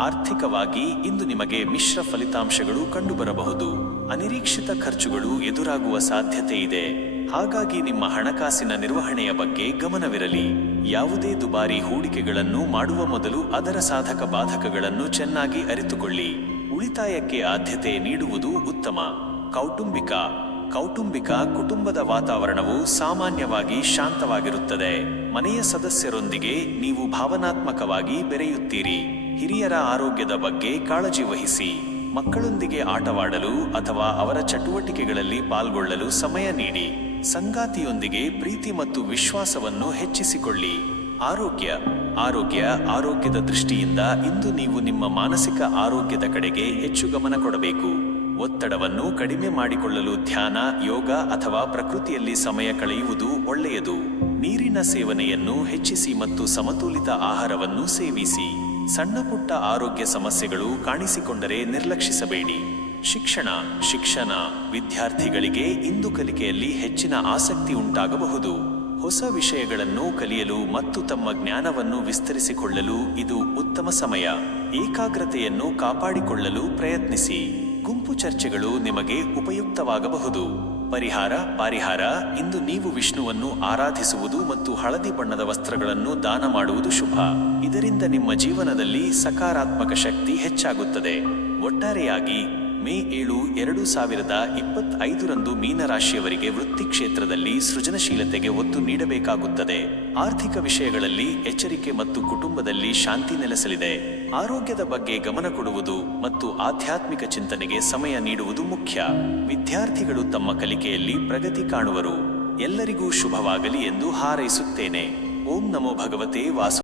ಆರ್ಥಿಕವಾಗಿ ಇಂದು ನಿಮಗೆ ಮಿಶ್ರ ಫಲಿತಾಂಶಗಳು ಕಂಡುಬರಬಹುದು. ಅನಿರೀಕ್ಷಿತ ಖರ್ಚುಗಳು ಎದುರಾಗುವ ಸಾಧ್ಯತೆ ಇದೆ. ಹಾಗಾಗಿ ನಿಮ್ಮ ಹಣಕಾಸಿನ ನಿರ್ವಹಣೆಯ ಬಗ್ಗೆ ಗಮನವಿರಲಿ. ಯಾವುದೇ ದುಬಾರಿ ಹೂಡಿಕೆಗಳನ್ನು ಮಾಡುವ ಮೊದಲು ಅದರ ಸಾಧಕ ಬಾಧಕಗಳನ್ನು ಚೆನ್ನಾಗಿ ಅರಿತುಕೊಳ್ಳಿ. ಉಳಿತಾಯಕ್ಕೆ ಆದ್ಯತೆ ನೀಡುವುದು ಉತ್ತಮ. ಕೌಟುಂಬಿಕ ಕುಟುಂಬದ ವಾತಾವರಣವು ಸಾಮಾನ್ಯವಾಗಿ ಶಾಂತವಾಗಿರುತ್ತದೆ. ಮನೆಯ ಸದಸ್ಯರೊಂದಿಗೆ ನೀವು ಭಾವನಾತ್ಮಕವಾಗಿ ಬೆರೆಯುತ್ತೀರಿ. ಹಿರಿಯರ ಆರೋಗ್ಯದ ಬಗ್ಗೆ ಕಾಳಜಿ ವಹಿಸಿ. ಮಕ್ಕಳೊಂದಿಗೆ ಆಟವಾಡಲು ಅಥವಾ ಅವರ ಚಟುವಟಿಕೆಗಳಲ್ಲಿ ಪಾಲ್ಗೊಳ್ಳಲು ಸಮಯ ನೀಡಿ. ಸಂಗಾತಿಯೊಂದಿಗೆ ಪ್ರೀತಿ ಮತ್ತು ವಿಶ್ವಾಸವನ್ನು ಹೆಚ್ಚಿಸಿಕೊಳ್ಳಿ. ಆರೋಗ್ಯದ ದೃಷ್ಟಿಯಿಂದ ಇಂದು ನೀವು ನಿಮ್ಮ ಮಾನಸಿಕ ಆರೋಗ್ಯದ ಕಡೆಗೆ ಹೆಚ್ಚು ಗಮನ ಕೊಡಬೇಕು. ಒತ್ತಡವನ್ನು ಕಡಿಮೆ ಮಾಡಿಕೊಳ್ಳಲು ಧ್ಯಾನ, ಯೋಗ ಅಥವಾ ಪ್ರಕೃತಿಯಲ್ಲಿ ಸಮಯ ಕಳೆಯುವುದು ಒಳ್ಳೆಯದು. ನೀರಿನ ಸೇವನೆಯನ್ನು ಹೆಚ್ಚಿಸಿ ಮತ್ತು ಸಮತೋಲಿತ ಆಹಾರವನ್ನು ಸೇವಿಸಿ. ಸಣ್ಣ ಪುಟ್ಟ ಆರೋಗ್ಯ ಸಮಸ್ಯೆಗಳು ಕಾಣಿಸಿಕೊಂಡರೆ ನಿರ್ಲಕ್ಷಿಸಬೇಡಿ. ಶಿಕ್ಷಣ ವಿದ್ಯಾರ್ಥಿಗಳಿಗೆ ಇಂದು ಕಲಿಕೆಯಲ್ಲಿ ಹೆಚ್ಚಿನ ಆಸಕ್ತಿ ಉಂಟಾಗಬಹುದು. ಹೊಸ ವಿಷಯಗಳನ್ನು ಕಲಿಯಲು ಮತ್ತು ತಮ್ಮ ಜ್ಞಾನವನ್ನು ವಿಸ್ತರಿಸಿಕೊಳ್ಳಲು ಇದು ಉತ್ತಮ ಸಮಯ. ಏಕಾಗ್ರತೆಯನ್ನು ಕಾಪಾಡಿಕೊಳ್ಳಲು ಪ್ರಯತ್ನಿಸಿ. ಗುಂಪು ಚರ್ಚೆಗಳು ನಿಮಗೆ ಉಪಯುಕ್ತವಾಗಬಹುದು. ಪರಿಹಾರ ಇಂದು ನೀವು ವಿಷ್ಣುವನ್ನು ಆರಾಧಿಸುವುದು ಮತ್ತು ಹಳದಿ ಬಣ್ಣದ ವಸ್ತ್ರಗಳನ್ನು ದಾನ ಮಾಡುವುದು ಶುಭ. ಇದರಿಂದ ನಿಮ್ಮ ಜೀವನದಲ್ಲಿ ಸಕಾರಾತ್ಮಕ ಶಕ್ತಿ ಹೆಚ್ಚಾಗುತ್ತದೆ. ಒಟ್ಟಾರೆಯಾಗಿ ಮೇ 7, 2025 ಮೀನರಾಶಿಯವರಿಗೆ ವೃತ್ತಿ ಕ್ಷೇತ್ರದಲ್ಲಿ ಸೃಜನಶೀಲತೆಗೆ ಒತ್ತು ನೀಡಬೇಕಾಗುತ್ತದೆ. ಆರ್ಥಿಕ ವಿಷಯಗಳಲ್ಲಿ ಎಚ್ಚರಿಕೆ ಮತ್ತು ಕುಟುಂಬದಲ್ಲಿ ಶಾಂತಿ ನೆಲೆಸಲಿದೆ. ಆರೋಗ್ಯದ ಬಗ್ಗೆ ಗಮನ ಕೊಡುವುದು ಮತ್ತು ಆಧ್ಯಾತ್ಮಿಕ ಚಿಂತನೆಗೆ ಸಮಯ ನೀಡುವುದು ಮುಖ್ಯ. ವಿದ್ಯಾರ್ಥಿಗಳು ತಮ್ಮ ಕಲಿಕೆಯಲ್ಲಿ ಪ್ರಗತಿ ಕಾಣುವರು. ಎಲ್ಲರಿಗೂ ಶುಭವಾಗಲಿ ಎಂದು ಹಾರೈಸುತ್ತೇನೆ. ಓಂ ನಮೋ ಭಗವತೆ ವಾಸು